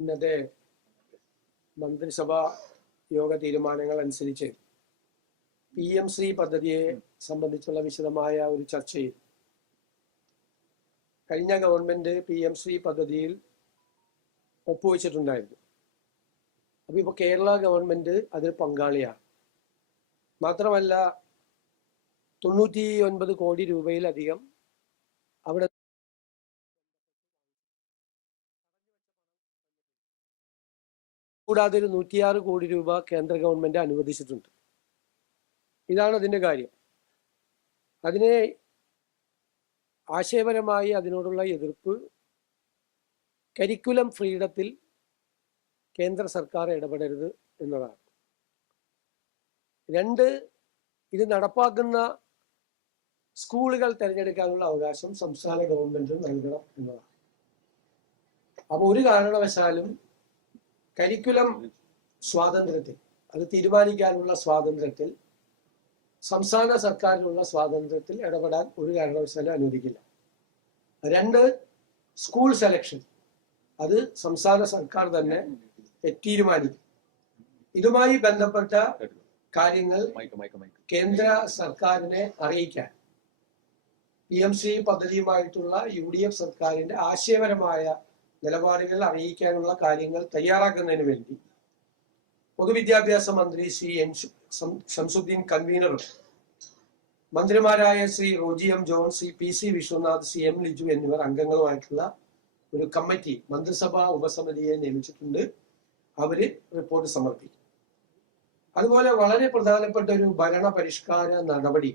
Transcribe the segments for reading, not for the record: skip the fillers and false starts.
ഇന്നത്തെ മന്ത്രിസഭാ യോഗ തീരുമാനങ്ങൾ അനുസരിച്ച് PMC പദ്ധതിയെ സംബന്ധിച്ചുള്ള വിശദമായ ഒരു ചർച്ചയിൽ കഴിഞ്ഞ ഗവൺമെന്റ് PMC പദ്ധതിയിൽ ഒപ്പുവെച്ചിട്ടുണ്ടായിരുന്നു. അപ്പോൾ ഇപ്പോൾ കേരള ഗവൺമെന്റ് അതിൽ പങ്കാളിയാണ്. മാത്രമല്ല 99 കോടി രൂപയിലധികം അവിടെ കൂടാതെ ഒരു 106 കോടി രൂപ കേന്ദ്ര ഗവൺമെന്റ് അനുവദിച്ചിട്ടുണ്ട്. ഇതാണ് അതിൻ്റെ കാര്യം. അതിനെ ആശയപരമായി അതിനോടുള്ള എതിർപ്പ് കരിക്കുലം ഫ്രീഡത്തിൽ കേന്ദ്ര സർക്കാർ ഇടപെടരുത് എന്നതാണ്. 2, ഇത് നടപ്പാക്കുന്ന സ്കൂളുകൾ തിരഞ്ഞെടുക്കാനുള്ള അവകാശം സംസ്ഥാന ഗവൺമെന്റിന് നൽകണം എന്നതാണ്. അപ്പോൾ ഒരു കാരണവശാലും കരിക്കുലം സ്വാതന്ത്ര്യത്തിൽ, അത് തീരുമാനിക്കാനുള്ള സ്വാതന്ത്ര്യത്തിൽ, സംസ്ഥാന സർക്കാരിനുള്ള സ്വാതന്ത്ര്യത്തിൽ ഇടപെടാൻ ഒരു കാരണവശാലും അനുവദിക്കില്ല. 2, സ്കൂൾ സെലക്ഷൻ, അത് സംസ്ഥാന സർക്കാർ തന്നെ തീരുമാനിക്കും. ഇതുമായി ബന്ധപ്പെട്ട കാര്യങ്ങൾ കേന്ദ്ര സർക്കാരിനെ അറിയിക്കാൻ PMC പദ്ധതിയുമായിട്ടുള്ള UDF സർക്കാരിന്റെ ആശയപരമായ നിലപാടുകൾ അറിയിക്കാനുള്ള കാര്യങ്ങൾ തയ്യാറാക്കുന്നതിന് വേണ്ടി പൊതുവിദ്യാഭ്യാസ മന്ത്രി ശ്രീ ശംസുദ്ദീൻ കൺവീനറും മന്ത്രിമാരായ Shri Roji M. John, Shri PC Vishwanath, CM Liju എന്നിവർ അംഗങ്ങളുമായിട്ടുള്ള ഒരു കമ്മിറ്റി, മന്ത്രിസഭാ ഉപസമിതിയെ നിയമിച്ചിട്ടുണ്ട്. അവര് റിപ്പോർട്ട് സമർപ്പിക്കും. അതുപോലെ വളരെ പ്രധാനപ്പെട്ട ഒരു ഭരണ പരിഷ്കാര നടപടി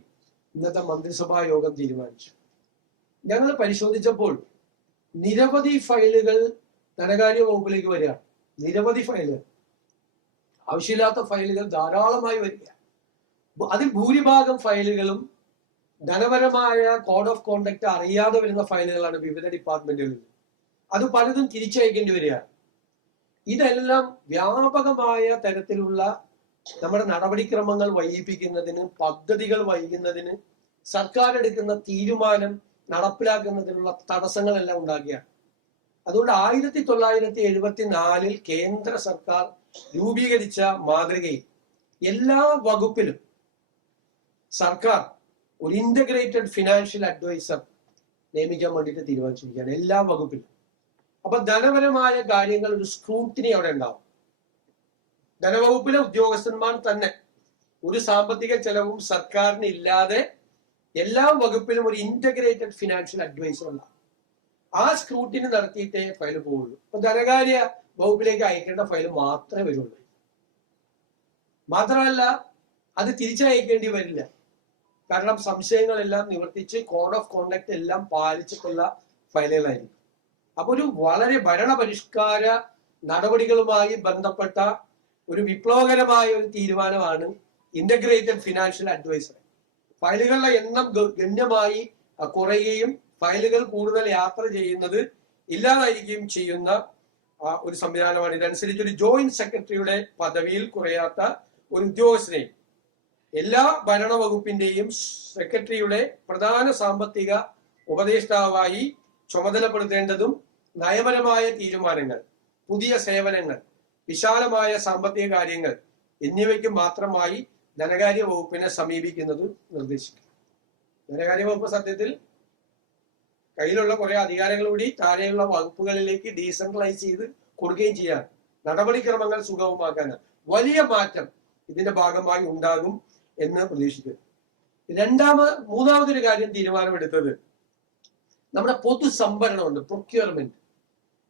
ഇന്നത്തെ മന്ത്രിസഭാ യോഗം തീരുമാനിച്ചു. ഞങ്ങൾ പരിശോധിച്ചപ്പോൾ നിരവധി ഫയലുകൾ ധനകാര്യ വകുപ്പിലേക്ക് വരിക. നിരവധി ഫയലുകൾ, ആവശ്യമില്ലാത്ത ഫയലുകൾ ധാരാളമായി വരിക. അതിൽ ഭൂരിഭാഗം ഫയലുകളും ധനപരമായ കോഡ് ഓഫ് കോണ്ടക്ട് അറിയാതെ വരുന്ന ഫയലുകളാണ് വിവിധ ഡിപ്പാർട്ട്മെന്റുകളിൽ. അത് പലതും തിരിച്ചയക്കേണ്ടി വരികയാണ്. ഇതെല്ലാം വ്യാപകമായ തരത്തിലുള്ള നമ്മുടെ നടപടിക്രമങ്ങൾ വൈകിപ്പിക്കുന്നതിന്, പദ്ധതികൾ വൈകുന്നതിന്, സർക്കാർ എടുക്കുന്ന തീരുമാനം നടപ്പിലാക്കുന്നതിനുള്ള തടസ്സങ്ങളെല്ലാം ഉണ്ടാക്കുകയാണ്. അതുകൊണ്ട് 1974 കേന്ദ്ര സർക്കാർ രൂപീകരിച്ച മാതൃകയിൽ എല്ലാ വകുപ്പിലും സർക്കാർ ഒരു ഇന്റഗ്രേറ്റഡ് ഫിനാൻഷ്യൽ അഡ്വൈസർ നിയമിക്കാൻ വേണ്ടിയിട്ട് തീരുമാനിച്ചിരിക്കുകയാണ്, എല്ലാ വകുപ്പിലും. അപ്പൊ ധനപരമായ കാര്യങ്ങൾ ഒരു സ്ക്രൂട്ടിനി അവിടെ ഉണ്ടാവും. ധനവകുപ്പിലെ ഉദ്യോഗസ്ഥന്മാർ തന്നെ ഒരു സാമ്പത്തിക ചെലവും സർക്കാരിന് ഇല്ലാതെ എല്ലാ വകുപ്പിലും ഒരു ഇന്റഗ്രേറ്റഡ് ഫിനാൻഷ്യൽ അഡ്വൈസർ ഉണ്ടാവും. ആ സ്ക്രൂട്ടിനി നടത്തിയിട്ടേ ഫയൽ പോവുള്ളൂ. അപ്പൊ ധനകാര്യ വകുപ്പിലേക്ക് അയക്കേണ്ട ഫയൽ മാത്രമേ വരുള്ളൂ. മാത്രമല്ല അത് തിരിച്ചയക്കേണ്ടി വരില്ല. കാരണം സംശയങ്ങളെല്ലാം നിവർത്തിച്ച് കോഡ് ഓഫ് കോണ്ടക്ട് എല്ലാം പാലിച്ചിട്ടുള്ള ഫയലുകളായിരിക്കും. അപ്പൊ ഒരു വളരെ ഭരണപരിഷ്കാര നടപടികളുമായി ബന്ധപ്പെട്ട ഒരു വിപ്ലവകരമായ ഒരു തീരുമാനമാണ് ഇന്റഗ്രേറ്റഡ് ഫിനാൻഷ്യൽ അഡ്വൈസർ. ഫയലുകളുടെ എണ്ണം ഗണ്യമായി കുറയുകയും ഫയലുകൾ കൂടുതൽ യാത്ര ചെയ്യുന്നത് ഇല്ലാതായിരിക്കുകയും ചെയ്യുന്ന ഒരു സംവിധാനമാണ്. ഇതനുസരിച്ച് ഒരു ജോയിന്റ് സെക്രട്ടറിയുടെ പദവിയിൽ കുറയാത്ത ഒരു ഉദ്യോഗസ്ഥനെയും എല്ലാ ഭരണവകുപ്പിന്റെയും സെക്രട്ടറിയുടെ പ്രധാന സാമ്പത്തിക ഉപദേഷ്ടാവായി ചുമതലപ്പെടുത്തേണ്ടതും നയപരമായ തീരുമാനങ്ങൾ, പുതിയ സേവനങ്ങൾ, വിശാലമായ സാമ്പത്തിക കാര്യങ്ങൾ എന്നിവയ്ക്ക് മാത്രമായി ധനകാര്യ വകുപ്പിനെ സമീപിക്കുന്നത് നിർദ്ദേശിക്കും. ധനകാര്യ വകുപ്പ് സത്യത്തിൽ കയ്യിലുള്ള കുറെ അധികാരങ്ങൾ കൂടി താഴെയുള്ള വകുപ്പുകളിലേക്ക് ഡീസെൻട്രലൈസ് ചെയ്ത് കൊടുക്കുകയും ചെയ്യാൻ, നടപടിക്രമങ്ങൾ സുഗമമാക്കാൻ വലിയ മാറ്റം ഇതിന്റെ ഭാഗമായി ഉണ്ടാകും എന്ന് പ്രതീക്ഷിക്കുന്നു. മൂന്നാമതൊരു കാര്യം തീരുമാനമെടുത്തത് നമ്മുടെ പൊതുസംഭരണമുണ്ട്, പ്രൊക്യൂർമെന്റ്.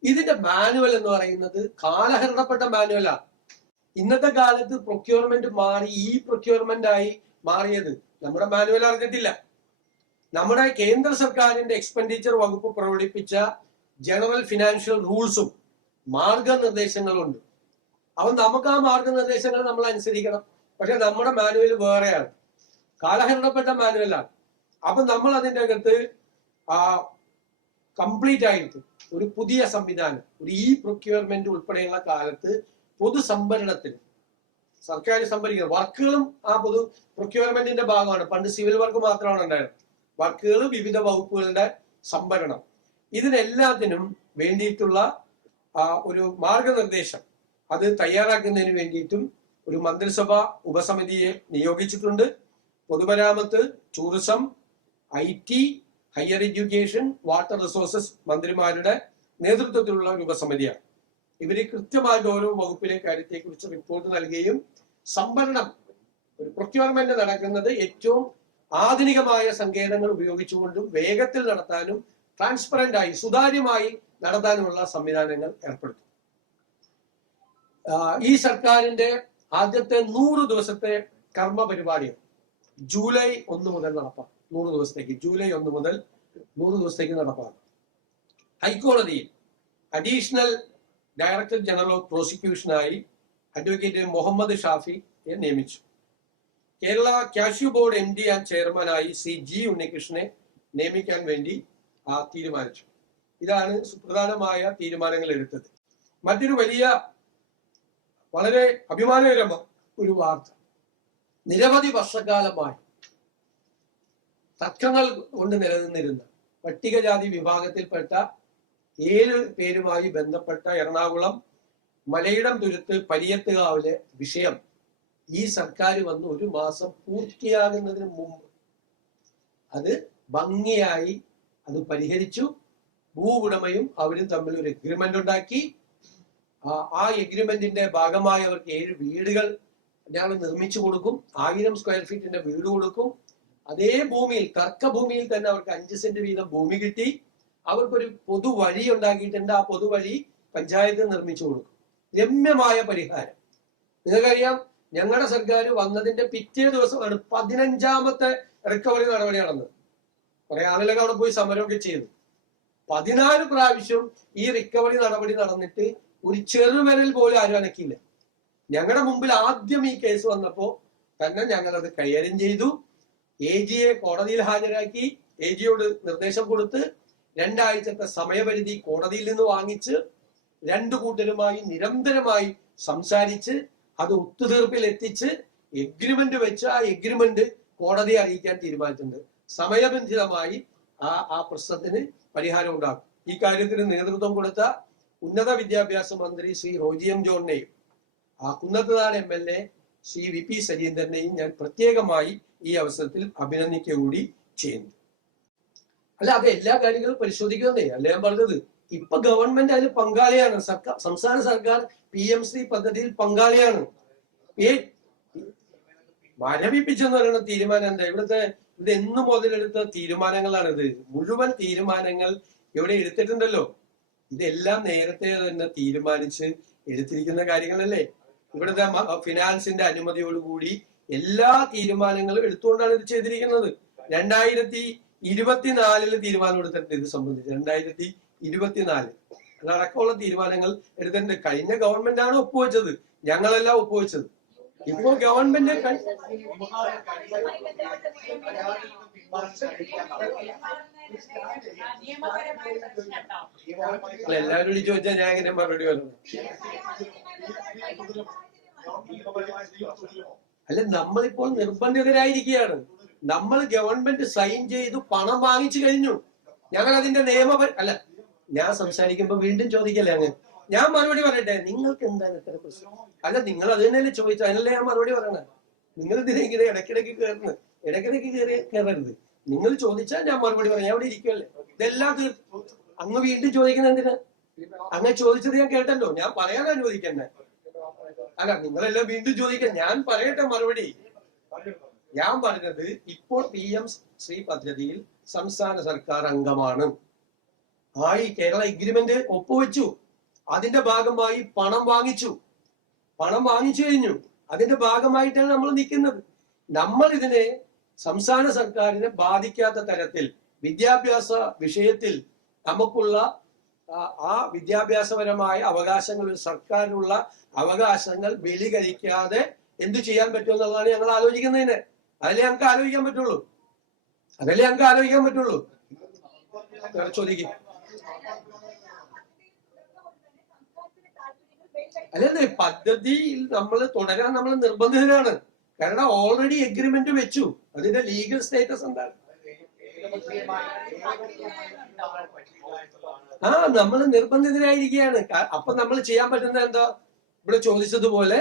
ഇതിന്റെ മാനുവൽ എന്ന് പറയുന്നത് കാലഹരണപ്പെട്ട മാനുവലാണ്. ഇന്നത്തെ കാലത്ത് പ്രൊക്യൂർമെന്റ് മാറി പ്രൊക്യൂർമെന്റ് ആയി മാറിയത് നമ്മുടെ മാനുവൽ അറിഞ്ഞിട്ടില്ല. നമ്മുടെ കേന്ദ്ര സർക്കാരിന്റെ എക്സ്പെൻഡിച്ചർ വകുപ്പ് പ്രകടിപ്പിച്ച ജനറൽ ഫിനാൻഷ്യൽ റൂൾസും മാർഗനിർദ്ദേശങ്ങളുണ്ട്. അപ്പൊ നമുക്ക് ആ മാർഗനിർദ്ദേശങ്ങൾ നമ്മൾ അനുസരിക്കണം. പക്ഷെ നമ്മുടെ മാനുവൽ വേറെയാണ്, കാലഹരണപ്പെട്ട മാനുവലാണ്. അപ്പൊ നമ്മൾ അതിൻ്റെ അകത്ത് കംപ്ലീറ്റ് ആയിട്ട് ഒരു പുതിയ സംവിധാനം, ഒരു പ്രൊക്യൂർമെന്റ് ഉൾപ്പെടെയുള്ള കാലത്ത് പൊതുസംഭരണത്തിന് സർക്കാർ സംഭരിക്കുന്നത് വർക്കുകളും ആ പൊതു പ്രൊക്യൂർമെന്റിന്റെ ഭാഗമാണ്. പണ്ട് സിവിൽ വർക്ക് മാത്രമാണ് ഉണ്ടായിരുന്നത്. വർക്കുകൾ, വിവിധ വകുപ്പുകളുടെ സംഭരണം, ഇതിനെല്ലാത്തിനും വേണ്ടിയിട്ടുള്ള ഒരു മാർഗനിർദ്ദേശം അത് തയ്യാറാക്കുന്നതിന് വേണ്ടിയിട്ടും ഒരു മന്ത്രിസഭ ഉപസമിതിയെ നിയോഗിച്ചിട്ടുണ്ട്. പൊതുമരാമത്ത്, tourism, IT, higher education, water resources മന്ത്രിമാരുടെ നേതൃത്വത്തിലുള്ള ഒരു ഉപസമിതിയാണ്. ഇവര് കൃത്യമായിട്ട് ഓരോ വകുപ്പിലെ കാര്യത്തെക്കുറിച്ച് റിപ്പോർട്ട് നൽകുകയും സംഭരണം, ഒരു പ്രൊക്യൂർമെന്റ് നടക്കുന്നത് ഏറ്റവും ആധുനികമായ സങ്കേതങ്ങൾ ഉപയോഗിച്ചുകൊണ്ടും വേഗത്തിൽ നടത്താനും ട്രാൻസ്പെറന്റ് ആയി സുതാര്യമായി നടത്താനുമുള്ള സംവിധാനങ്ങൾ ഏർപ്പെടുത്തും. ഈ സർക്കാരിന്റെ ആദ്യത്തെ 100 ദിവസത്തെ കർമ്മ പരിപാടികൾ ജൂലൈ 1 മുതൽ നടപ്പാക്കും. 100 ദിവസത്തേക്ക്, ജൂലൈ 1 മുതൽ 100 ദിവസത്തേക്ക് നടപ്പാക്കും. ഹൈക്കോടതിയിൽ അഡീഷണൽ ഡയറക്ടർ ജനറൽ ഓഫ് പ്രോസിക്യൂഷനായി അഡ്വക്കേറ്റ് മുഹമ്മദ് ഷാഫിയെ നിയമിച്ചു. Kerala cashew board MD and ചെയർമാനായി G ഉണ്ണികൃഷ്ണനെ നിയമിക്കാൻ വേണ്ടി തീരുമാനിച്ചു. ഇതാണ് സുപ്രധാനമായ തീരുമാനങ്ങൾ എടുത്തത്. മറ്റൊരു വലിയ വളരെ അഭിമാനകരമായ ഒരു വാർത്ത, നിരവധി വർഷക്കാലമായി തർക്കങ്ങൾ കൊണ്ട് നിലനിന്നിരുന്ന പട്ടികജാതി വിഭാഗത്തിൽപ്പെട്ട 7 പേരുമായി ബന്ധപ്പെട്ട എറണാകുളം മലയിടം തുരുത്ത് പരിയത്തുകാവിലെ വിഷയം ഈ സർക്കാർ വന്ന് 1 മാസം പൂർത്തിയാകുന്നതിന് മുമ്പ് അത് ഭംഗിയായി അത് പരിഹരിച്ചു. ഭൂവുടമയും അവരും തമ്മിൽ ഒരു എഗ്രിമെന്റ് ഉണ്ടാക്കി. ആ എഗ്രിമെന്റിന്റെ ഭാഗമായി അവർക്ക് 7 വീടുകൾ ഞങ്ങൾ നിർമ്മിച്ചു കൊടുക്കും. 1000 സ്ക്വയർ ഫീറ്റിന്റെ വീട് കൊടുക്കും. അതേ ഭൂമിയിൽ, തർക്കഭൂമിയിൽ തന്നെ അവർക്ക് 5 സെന്റ് വീതം ഭൂമി കിട്ടി. അവർക്കൊരു പൊതുവഴി ഉണ്ടാക്കിയിട്ടുണ്ട്. ആ പൊതുവഴി പഞ്ചായത്ത് നിർമ്മിച്ചു കൊടുക്കും. രമ്യമായ പരിഹാരം. നിങ്ങൾക്കറിയാം, ഞങ്ങളുടെ സർക്കാർ വന്നതിന്റെ പിറ്റേ ദിവസമാണ് 15ാമത്തെ റിക്കവറി നടപടി നടന്നത്. കുറെ ആളുകളൊക്കെ അവിടെ പോയി സമരമൊക്കെ ചെയ്തു. 14 പ്രാവശ്യം ഈ റിക്കവറി നടപടി നടന്നിട്ട് ഒരു ചെറുവിരൽ പോലും ആരും അനക്കിയില്ല. ഞങ്ങളുടെ മുമ്പിൽ ആദ്യം ഈ കേസ് വന്നപ്പോ തന്നെ ഞങ്ങളത് കൈകാര്യം ചെയ്തു. AGയെ കോടതിയിൽ ഹാജരാക്കി. AGയോട് നിർദ്ദേശം കൊടുത്ത് 2 ആഴ്ചത്തെ സമയപരിധി കോടതിയിൽ നിന്ന് വാങ്ങിച്ച് 2 കൂട്ടരുമായി നിരന്തരമായി സംസാരിച്ച് അത് ഒത്തുതീർപ്പിൽ എത്തിച്ച് എഗ്രിമെന്റ് വെച്ച് ആ എഗ്രിമെന്റ് കോടതിയെ അറിയിക്കാൻ തീരുമാനിച്ചിട്ടുണ്ട്. സമയബന്ധിതമായി ആ പ്രശ്നത്തിന് പരിഹാരം ഉണ്ടാകും. ഈ കാര്യത്തിന് നേതൃത്വം കൊടുത്ത ഉന്നത വിദ്യാഭ്യാസ മന്ത്രി Shri Roji M. ജോണിനെയും Kunnathunad MLA Shri VP സജീന്ദ്രനെയും ഞാൻ പ്രത്യേകമായി ഈ അവസരത്തിൽ അഭിനന്ദിക്കുക കൂടി ചെയ്യുന്നു. അല്ല, അത് എല്ലാ കാര്യങ്ങളും പരിശോധിക്കുന്നതേ അല്ല ഞാൻ പറഞ്ഞത്. ഇപ്പൊ ഗവൺമെന്റ് അതിൽ പങ്കാളിയാണ്. സംസ്ഥാന സർക്കാർ PMC പദ്ധതിയിൽ പങ്കാളിയാണ്. മരവിപ്പിച്ചെന്ന് പറയുന്ന തീരുമാനം എന്താ? ഇത് എന്ന് മുതലെടുത്ത തീരുമാനങ്ങളാണിത്. മുഴുവൻ തീരുമാനങ്ങൾ ഇവിടെ എടുത്തിട്ടുണ്ടല്ലോ. ഇതെല്ലാം നേരത്തെ തന്നെ തീരുമാനിച്ച് എടുത്തിരിക്കുന്ന കാര്യങ്ങളല്ലേ. ഇവിടുത്തെ ഫിനാൻസിന്റെ അനുമതിയോടുകൂടി എല്ലാ തീരുമാനങ്ങളും എടുത്തുകൊണ്ടാണ് ഇത് ചെയ്തിരിക്കുന്നത്. 2024 തീരുമാനം എടുത്തിട്ടുണ്ട് ഇത് സംബന്ധിച്ച്. 2024 അടക്കമുള്ള തീരുമാനങ്ങൾ എടുത്തിട്ടുണ്ട്. കഴിഞ്ഞ ഗവൺമെന്റ് ആണ് ഒപ്പുവെച്ചത്, ഞങ്ങളെല്ലാം ഒപ്പുവെച്ചത്. ഇപ്പോ ഗവൺമെന്റ് എല്ലാവരോടും ചോദിച്ചാൽ ഞാൻ എങ്ങനെ മറുപടി പറഞ്ഞു? അല്ല, നമ്മളിപ്പോൾ നിർബന്ധിതരായിരിക്കുകയാണ്. നമ്മൾ ഗവൺമെന്റ് സൈൻ ചെയ്തു പണം വാങ്ങിച്ചു കഴിഞ്ഞു. ഞങ്ങൾ അതിന്റെ അല്ല, ഞാൻ സംസാരിക്കുമ്പോ വീണ്ടും ചോദിക്കല്ലേ അങ്ങ്. ഞാൻ മറുപടി പറയട്ടെ. നിങ്ങൾക്ക് എന്താണ് ഇത്ര പ്രശ്നം? അല്ല, നിങ്ങൾ അത് തന്നെയല്ലേ ചോദിച്ചു, അതിനല്ലേ ഞാൻ മറുപടി പറയണേ. നിങ്ങൾ ഇതിനെ ഇങ്ങനെ ഇടയ്ക്കിടയ്ക്ക് കയറുന്നത്, ഇടയ്ക്കിടയ്ക്ക് കയറരുത്. നിങ്ങൾ ചോദിച്ചാൽ ഞാൻ മറുപടി പറയാം. ഞാൻ അവിടെ ഇരിക്കുമല്ലേ. ഇതെല്ലാം അങ്ങ് വീണ്ടും ചോദിക്കുന്ന എന്തിനാ? അങ്ങ് ചോദിച്ചത് ഞാൻ കേട്ടല്ലോ, ഞാൻ പറയാൻ അനുവദിക്കണ്ടേ? അല്ല, നിങ്ങളെല്ലാം വീണ്ടും ചോദിക്കാൻ. ഞാൻ പറയട്ടെ മറുപടി. ഞാൻ പറഞ്ഞത് ഇപ്പോൾ PM ശ്രീ പദ്ധതിയിൽ സംസ്ഥാന സർക്കാർ അംഗമാണ്. ഈ കേരള എഗ്രിമെന്റ് ഒപ്പുവെച്ചു. അതിന്റെ ഭാഗമായി പണം വാങ്ങിച്ചു കഴിഞ്ഞു. അതിന്റെ ഭാഗമായിട്ടാണ് നമ്മൾ നിൽക്കുന്നത്. നമ്മൾ ഇതിനെ സംസ്ഥാന സർക്കാരിനെ ബാധിക്കാത്ത തരത്തിൽ വിദ്യാഭ്യാസ വിഷയത്തിൽ നമുക്കുള്ള ആ വിദ്യാഭ്യാസപരമായ അവകാശങ്ങൾ, സർക്കാരിനുള്ള അവകാശങ്ങൾ ബലികഴിക്കാതെ എന്തു ചെയ്യാൻ പറ്റുമെന്നുള്ളതാണ് ഞങ്ങൾ ആലോചിക്കുന്നതിന്. അതല്ലേ ഞങ്ങൾക്ക് ആലോചിക്കാൻ പറ്റുള്ളൂ. ചോദിക്കും. അല്ലേ, പദ്ധതിയിൽ നമ്മൾ തുടരാൻ നമ്മൾ നിർബന്ധിതരാണ്. കാരണം ഓൾറെഡി എഗ്രിമെന്റ് വെച്ചു. അതിന്റെ ലീഗൽ സ്റ്റേറ്റസ് എന്താണ്? നമ്മൾ നിർബന്ധിതരായിരിക്കുകയാണ്. അപ്പൊ നമ്മൾ ചെയ്യാൻ പറ്റുന്ന എന്താ, ഇവിടെ ചോദിച്ചതുപോലെ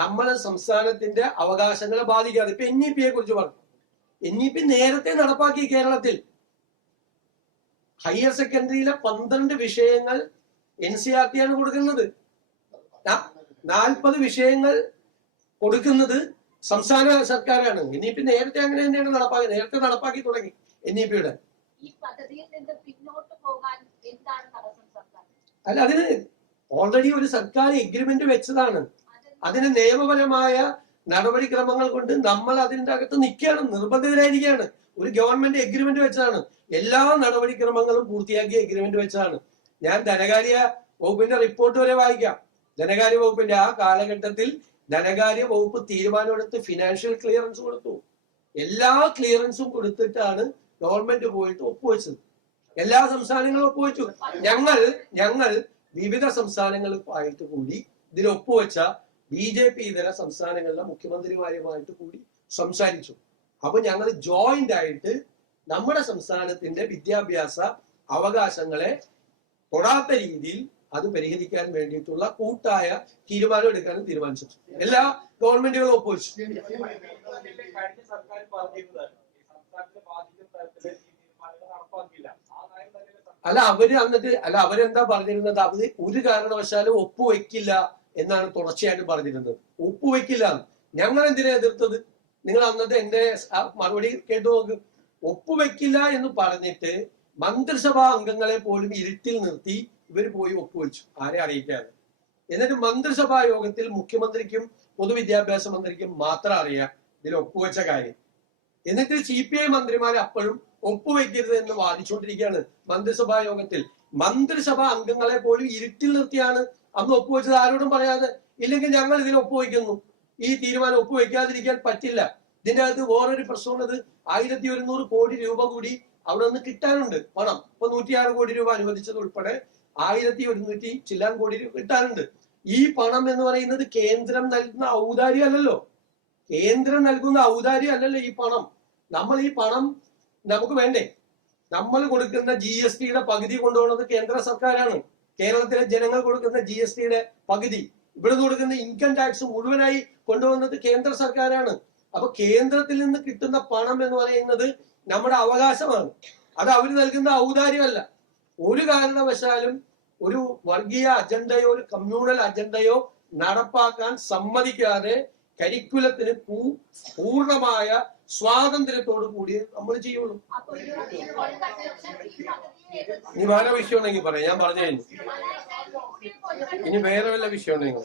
നമ്മളെ സംസ്ഥാനത്തിന്റെ അവകാശങ്ങളെ ബാധിക്കാതെ. ഇപ്പൊ NEP കുറിച്ച് പറഞ്ഞു. NEP നേരത്തെ നടപ്പാക്കി. കേരളത്തിൽ ഹയർ സെക്കൻഡറിയിലെ 12 വിഷയങ്ങൾ NCERT ആണ് കൊടുക്കുന്നത്. 40 വിഷയങ്ങൾ കൊടുക്കുന്നത് സംസ്ഥാന സർക്കാരാണ്. NEP നേരത്തെ അങ്ങനെ തന്നെയാണ് നടപ്പാക്കി. നേരത്തെ നടപ്പാക്കി തുടങ്ങി NEPയുടെ. അല്ല, അതിന് ഓൾറെഡി ഒരു സർക്കാർ എഗ്രിമെന്റ് വെച്ചതാണ്. അതിന് നിയമപരമായ നടപടിക്രമങ്ങൾ കൊണ്ട് നമ്മൾ അതിന്റെ അകത്ത് നിൽക്കുകയാണ്, നിർബന്ധിതരായിരിക്കുകയാണ്. ഒരു ഗവൺമെന്റ് എഗ്രിമെന്റ് വെച്ചതാണ്. എല്ലാ നടപടിക്രമങ്ങളും പൂർത്തിയാക്കിയ എഗ്രിമെന്റ് വെച്ചതാണ്. ഞാൻ ധനകാര്യ വകുപ്പിന്റെ റിപ്പോർട്ട് വരെ വായിക്കാം. ധനകാര്യ വകുപ്പിന്റെ ആ കാലഘട്ടത്തിൽ ധനകാര്യ വകുപ്പ് തീരുമാനമെടുത്ത് ഫിനാൻഷ്യൽ ക്ലിയറൻസ് കൊടുത്തു. എല്ലാ ക്ലിയറൻസും കൊടുത്തിട്ടാണ് ഗവൺമെന്റ് പോയിട്ട് ഒപ്പുവെച്ചത്. എല്ലാ സംസ്ഥാനങ്ങളും ഒപ്പുവെച്ചു. ഞങ്ങൾ വിവിധ സംസ്ഥാനങ്ങളുമായിട്ട് കൂടി ഇതിൽ ഒപ്പുവെച്ച BJP ഇതര സംസ്ഥാനങ്ങളിലെ മുഖ്യമന്ത്രിമാരുമായിട്ട് കൂടി സംസാരിച്ചു. അപ്പൊ ഞങ്ങൾ ജോയിന്റ് ആയിട്ട് നമ്മുടെ സംസ്ഥാനത്തിന്റെ വിദ്യാഭ്യാസ അവകാശങ്ങളെ തൊടാത്ത രീതിയിൽ അത് പരിഹരിക്കാൻ വേണ്ടിയിട്ടുള്ള കൂട്ടായ തീരുമാനം എടുക്കാനും തീരുമാനിച്ചു. എല്ലാ ഗവൺമെന്റുകളും ഒപ്പുവെച്ചു. അല്ല, അവരെന്താ പറഞ്ഞിരുന്നത്? അവര് ഒരു കാരണവശാലും ഒപ്പുവെക്കില്ല എന്നാണ് തുടർച്ചയായിട്ട് പറഞ്ഞിരുന്നത്. ഒപ്പുവെക്കില്ല. ഞങ്ങൾ എന്തിനാ എതിർത്തത്? നിങ്ങൾ അന്നത്തെ എന്റെ മറുപടി കേട്ടു നോക്ക്. ഒപ്പുവെക്കില്ല എന്ന് പറഞ്ഞിട്ട് മന്ത്രിസഭാ അംഗങ്ങളെ പോലും ഇരുട്ടിൽ നിർത്തി ഇവർ പോയി ഒപ്പുവെച്ചു, ആരെ അറിയിക്കാതെ. എന്നിട്ട് മന്ത്രിസഭാ യോഗത്തിൽ മുഖ്യമന്ത്രിക്കും പൊതുവിദ്യാഭ്യാസ മന്ത്രിക്കും മാത്രം അറിയാം ഇതിൽ ഒപ്പുവെച്ച കാര്യം. എന്നിട്ട് CPI മന്ത്രിമാർ അപ്പോഴും ഒപ്പുവെക്കരുത് എന്ന് വാദിച്ചുകൊണ്ടിരിക്കുകയാണ് മന്ത്രിസഭാ യോഗത്തിൽ. മന്ത്രിസഭാ അംഗങ്ങളെ പോലും ഇരുട്ടിൽ നിർത്തിയാണ് അന്ന് ഒപ്പുവെച്ചത്, ആരോടും പറയാതെ. ഇല്ലെങ്കിൽ ഞങ്ങൾ ഇതിൽ ഒപ്പുവെക്കുന്നു. ഈ തീരുമാനം ഒപ്പുവെക്കാതിരിക്കാൻ പറ്റില്ല. ഇതിന്റെ അകത്ത് വേറൊരു പ്രശ്നമുള്ളത്, 1100 കോടി രൂപ കൂടി അവിടെ നിന്ന് കിട്ടാനുണ്ട്. പണം ഇപ്പൊ 106 കോടി രൂപ അനുവദിച്ചത് ഉൾപ്പെടെ 1100 ചില്ലാൻ കോടി രൂപ കിട്ടാനുണ്ട്. ഈ പണം എന്ന് പറയുന്നത് കേന്ദ്രം നൽകുന്ന ഔദാര്യം അല്ലല്ലോ. കേന്ദ്രം നൽകുന്ന ഔദാര്യം അല്ലല്ലോ ഈ പണം. നമ്മൾ ഈ പണം നമുക്ക് വേണ്ടേ? നമ്മൾ കൊടുക്കുന്ന GSTയുടെ പകുതി കൊണ്ടുപോകുന്നത് കേന്ദ്ര സർക്കാരാണ്. കേരളത്തിലെ ജനങ്ങൾ കൊടുക്കുന്ന GSTയുടെ പകുതി, ഇവിടുന്ന് കൊടുക്കുന്ന ഇൻകം ടാക്സ് മുഴുവനായി കൊണ്ടുപോകുന്നത് കേന്ദ്ര സർക്കാരാണ്. അപ്പൊ കേന്ദ്രത്തിൽ നിന്ന് കിട്ടുന്ന പണം എന്ന് പറയുന്നത് നമ്മുടെ അവകാശമാണ്. അത് അവർ നൽകുന്ന ഔദാര്യമല്ല. ഒരു കാരണവശാലും ഒരു വർഗീയ അജണ്ടയോ ഒരു കമ്മ്യൂണൽ അജണ്ടയോ നടപ്പാക്കാൻ സമ്മതിക്കാതെ കരിക്കുലത്തിന് പൂർണ്ണമായ സ്വാതന്ത്ര്യത്തോടു കൂടി നമ്മൾ ചെയ്യുള്ളൂ. ഇനി വേറെ വിഷയം ഉണ്ടെങ്കിൽ പറയാം, ഞാൻ പറഞ്ഞു കഴിഞ്ഞു. ഇനി വേറെ വല്ല വിഷയം ഉണ്ടെങ്കിൽ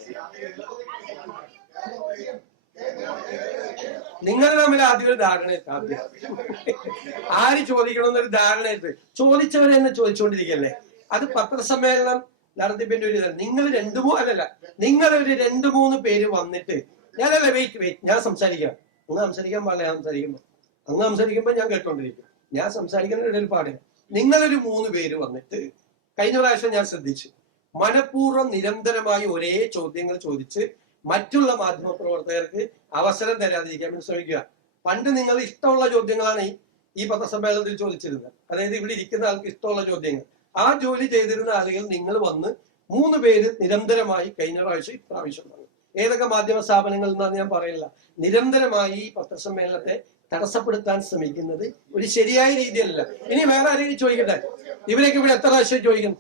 നിങ്ങൾ തമ്മിൽ ആദ്യം ഒരു ധാരണയെത്താം. ആര് ചോദിക്കണമെന്നൊരു ധാരണയെത്ത്. ചോദിച്ചവരെ തന്നെ ചോദിച്ചുകൊണ്ടിരിക്കല്ലേ. അത് പത്രസമ്മേളനം നടത്തിപ്പിന്റെ ഒരു ഇതാണ്. നിങ്ങൾ നിങ്ങളൊരു 2-3 പേര് വന്നിട്ട് വെയിറ്റ് ഞാൻ സംസാരിക്കാം. അങ്ങ് സംസാരിക്കാൻ പാടില്ല. അങ്ങ് സംസാരിക്കുമ്പോ ഞാൻ കേട്ടോണ്ടിരിക്കും. ഞാൻ സംസാരിക്കുന്ന ഇടയിൽ പാടില്ല. നിങ്ങളൊരു 3 പേര് വന്നിട്ട്, കഴിഞ്ഞ പ്രാവശ്യം ഞാൻ ശ്രദ്ധിച്ചു, മനഃപൂർവ്വം നിരന്തരമായി ഒരേ ചോദ്യങ്ങൾ ചോദിച്ച് മറ്റുള്ള മാധ്യമ പ്രവർത്തകർക്ക് അവസരം തരാതിരിക്കാൻ വേണ്ടി ശ്രമിക്കുക. പണ്ട് നിങ്ങൾ ഇഷ്ടമുള്ള ചോദ്യങ്ങളാണ് ഈ പത്രസമ്മേളനത്തിൽ ചോദിച്ചിരുന്നത്. അതായത് ഇവിടെ ഇരിക്കുന്ന ആൾക്ക് ഇഷ്ടമുള്ള ചോദ്യങ്ങൾ. ആ ജോലി ചെയ്തിരുന്ന ആളുകൾ നിങ്ങൾ വന്ന് 3 പേര് നിരന്തരമായി കഴിഞ്ഞ പ്രാവശ്യം ഇപ്രാവശ്യം വന്നു. ഏതൊക്കെ മാധ്യമ സ്ഥാപനങ്ങളിൽ നിന്നാണ് ഞാൻ പറയില്ല. നിരന്തരമായി ഈ പത്രസമ്മേളനത്തെ തടസ്സപ്പെടുത്താൻ ശ്രമിക്കുന്നത് ഒരു ശരിയായ രീതിയല്ല. ഇനി വേറെ ആരെങ്കിലും ചോദിക്കട്ടെ, ഇവരൊക്കെ ഇവിടെ എത്ര പ്രാവശ്യം ചോദിക്കുന്നു?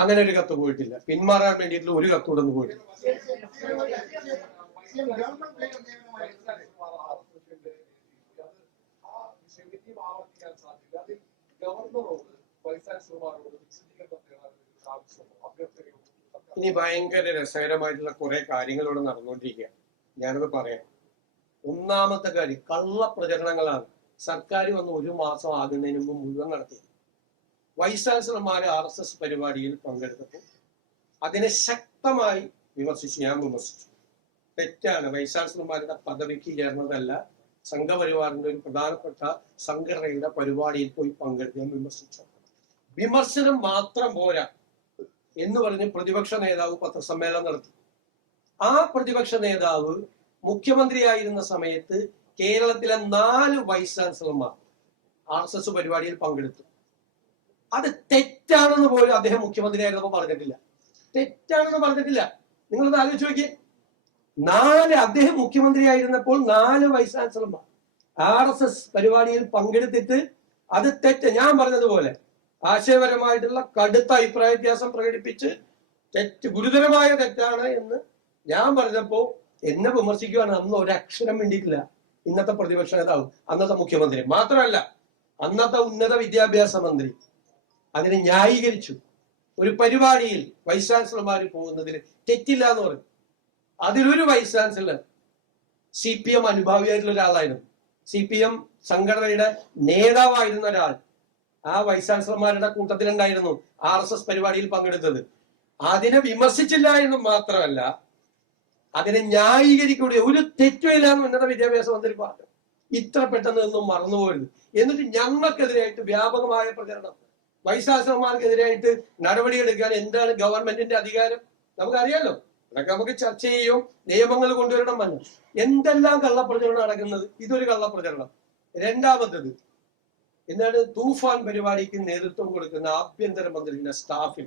അങ്ങനെ ഒരു കത്ത് പോയിട്ടില്ല. പിന്മാറാൻ വേണ്ടിയിട്ടുള്ള ഒരു കത്ത് കൂടെ പോയിട്ടില്ല. ഇനി ഭയങ്കര രസകരമായിട്ടുള്ള കുറെ കാര്യങ്ങളിവിടെ നടന്നുകൊണ്ടിരിക്കുക. ഞാനത് പറയാം. ഒന്നാമത്തെ കാര്യം, കള്ള പ്രചരണങ്ങളാണ്. സർക്കാർ വന്ന് 1 മാസം ആകുന്നതിന് മുമ്പ് മുഴുവൻ നടത്തി. വൈസ് ചാൻസലർമാര് RSS പരിപാടിയിൽ പങ്കെടുത്തപ്പോൾ അതിനെ ശക്തമായി വിമർശിച്ചു. ഞാൻ വിമർശിച്ചു. തെറ്റാണ്. വൈസ് ചാൻസലർമാരുടെ പദവിക്ക് ചേർന്നതല്ല. സംഘപരിവാറിന്റെ ഒരു പ്രധാനപ്പെട്ട സംഘടനയുടെ പരിപാടിയിൽ പോയി പങ്കെടുത്ത് ഞാൻ വിമർശിച്ചു. വിമർശനം മാത്രം പോരാ എന്ന് പറഞ്ഞ് പ്രതിപക്ഷ നേതാവ് പത്രസമ്മേളനം നടത്തി. ആ പ്രതിപക്ഷ നേതാവ് മുഖ്യമന്ത്രിയായിരുന്ന സമയത്ത് കേരളത്തിലെ 4 വൈസ് ചാൻസലർമാർ RSS പരിപാടിയിൽ പങ്കെടുത്തു. അത് തെറ്റാണെന്ന് പോലും അദ്ദേഹം മുഖ്യമന്ത്രിയായിരുന്നപ്പോൾ പറഞ്ഞിട്ടില്ല. തെറ്റാണെന്ന് പറഞ്ഞിട്ടില്ല. നിങ്ങളത് ആലോചിച്ച് നോക്കിയേ. അദ്ദേഹം മുഖ്യമന്ത്രിയായിരുന്നപ്പോൾ 4 വൈസ് ചാൻസലർമാർ RSS പരിപാടിയിൽ പങ്കെടുത്തിട്ട് അത് തെറ്റ്, ഞാൻ പറഞ്ഞതുപോലെ ആശയപരമായിട്ടുള്ള കടുത്ത അഭിപ്രായ വ്യത്യാസം പ്രകടിപ്പിച്ച് ഗുരുതരമായ തെറ്റാണ് എന്ന് ഞാൻ പറഞ്ഞപ്പോ എന്നെ വിമർശിക്കുകയാണ്. അന്ന് ഒരക്ഷരം വേണ്ടിയിട്ടില്ല ഇന്നത്തെ പ്രതിപക്ഷ നേതാവ്, അന്നത്തെ മുഖ്യമന്ത്രി. മാത്രമല്ല അന്നത്തെ ഉന്നത വിദ്യാഭ്യാസ മന്ത്രി അതിനെ ന്യായീകരിച്ചു. ഒരു പരിപാടിയിൽ വൈസ് ചാൻസലർമാർ പോകുന്നതിൽ തെറ്റില്ല എന്ന് പറഞ്ഞു. അതിലൊരു വൈസ് ചാൻസലർ CPM അനുഭാവിയായിട്ടുള്ള ഒരാളായിരുന്നു. CPM സംഘടനയുടെ നേതാവായിരുന്ന ഒരാൾ ആ വൈസ് ചാൻസലർമാരുടെ കൂട്ടത്തിലുണ്ടായിരുന്നു RSS പരിപാടിയിൽ പങ്കെടുത്തത്. അതിനെ വിമർശിച്ചില്ല എന്നും മാത്രമല്ല അതിനെ ന്യായീകരിക്കുക. ഒരു തെറ്റുമില്ല എന്ന് ഉന്നത വിദ്യാഭ്യാസ മന്ത്രി പറഞ്ഞു. ഇത്ര പെട്ടെന്ന് ഒന്നും മറന്നുപോകരുത്. എന്നിട്ട് ഞങ്ങൾക്കെതിരായിട്ട് വ്യാപകമായ പ്രചരണം, വൈസ് ചാൻസലർമാർക്കെതിരായിട്ട് നടപടിയെടുക്കാൻ എന്താണ് ഗവൺമെന്റിന്റെ അധികാരം? നമുക്കറിയാലോ. അതൊക്കെ നമുക്ക് ചർച്ച ചെയ്യും. നിയമങ്ങൾ കൊണ്ടുവരണം വന്നു. എന്തെല്ലാം കള്ളപ്രചരണം നടക്കുന്നത്. ഇതൊരു കള്ളപ്രചരണം. രണ്ടാമത്തത് എന്താണ്? തൂഫാൻ പരിപാടിക്ക് നേതൃത്വം കൊടുക്കുന്ന ആഭ്യന്തരമന്ത്രിയുടെ സ്റ്റാഫിൽ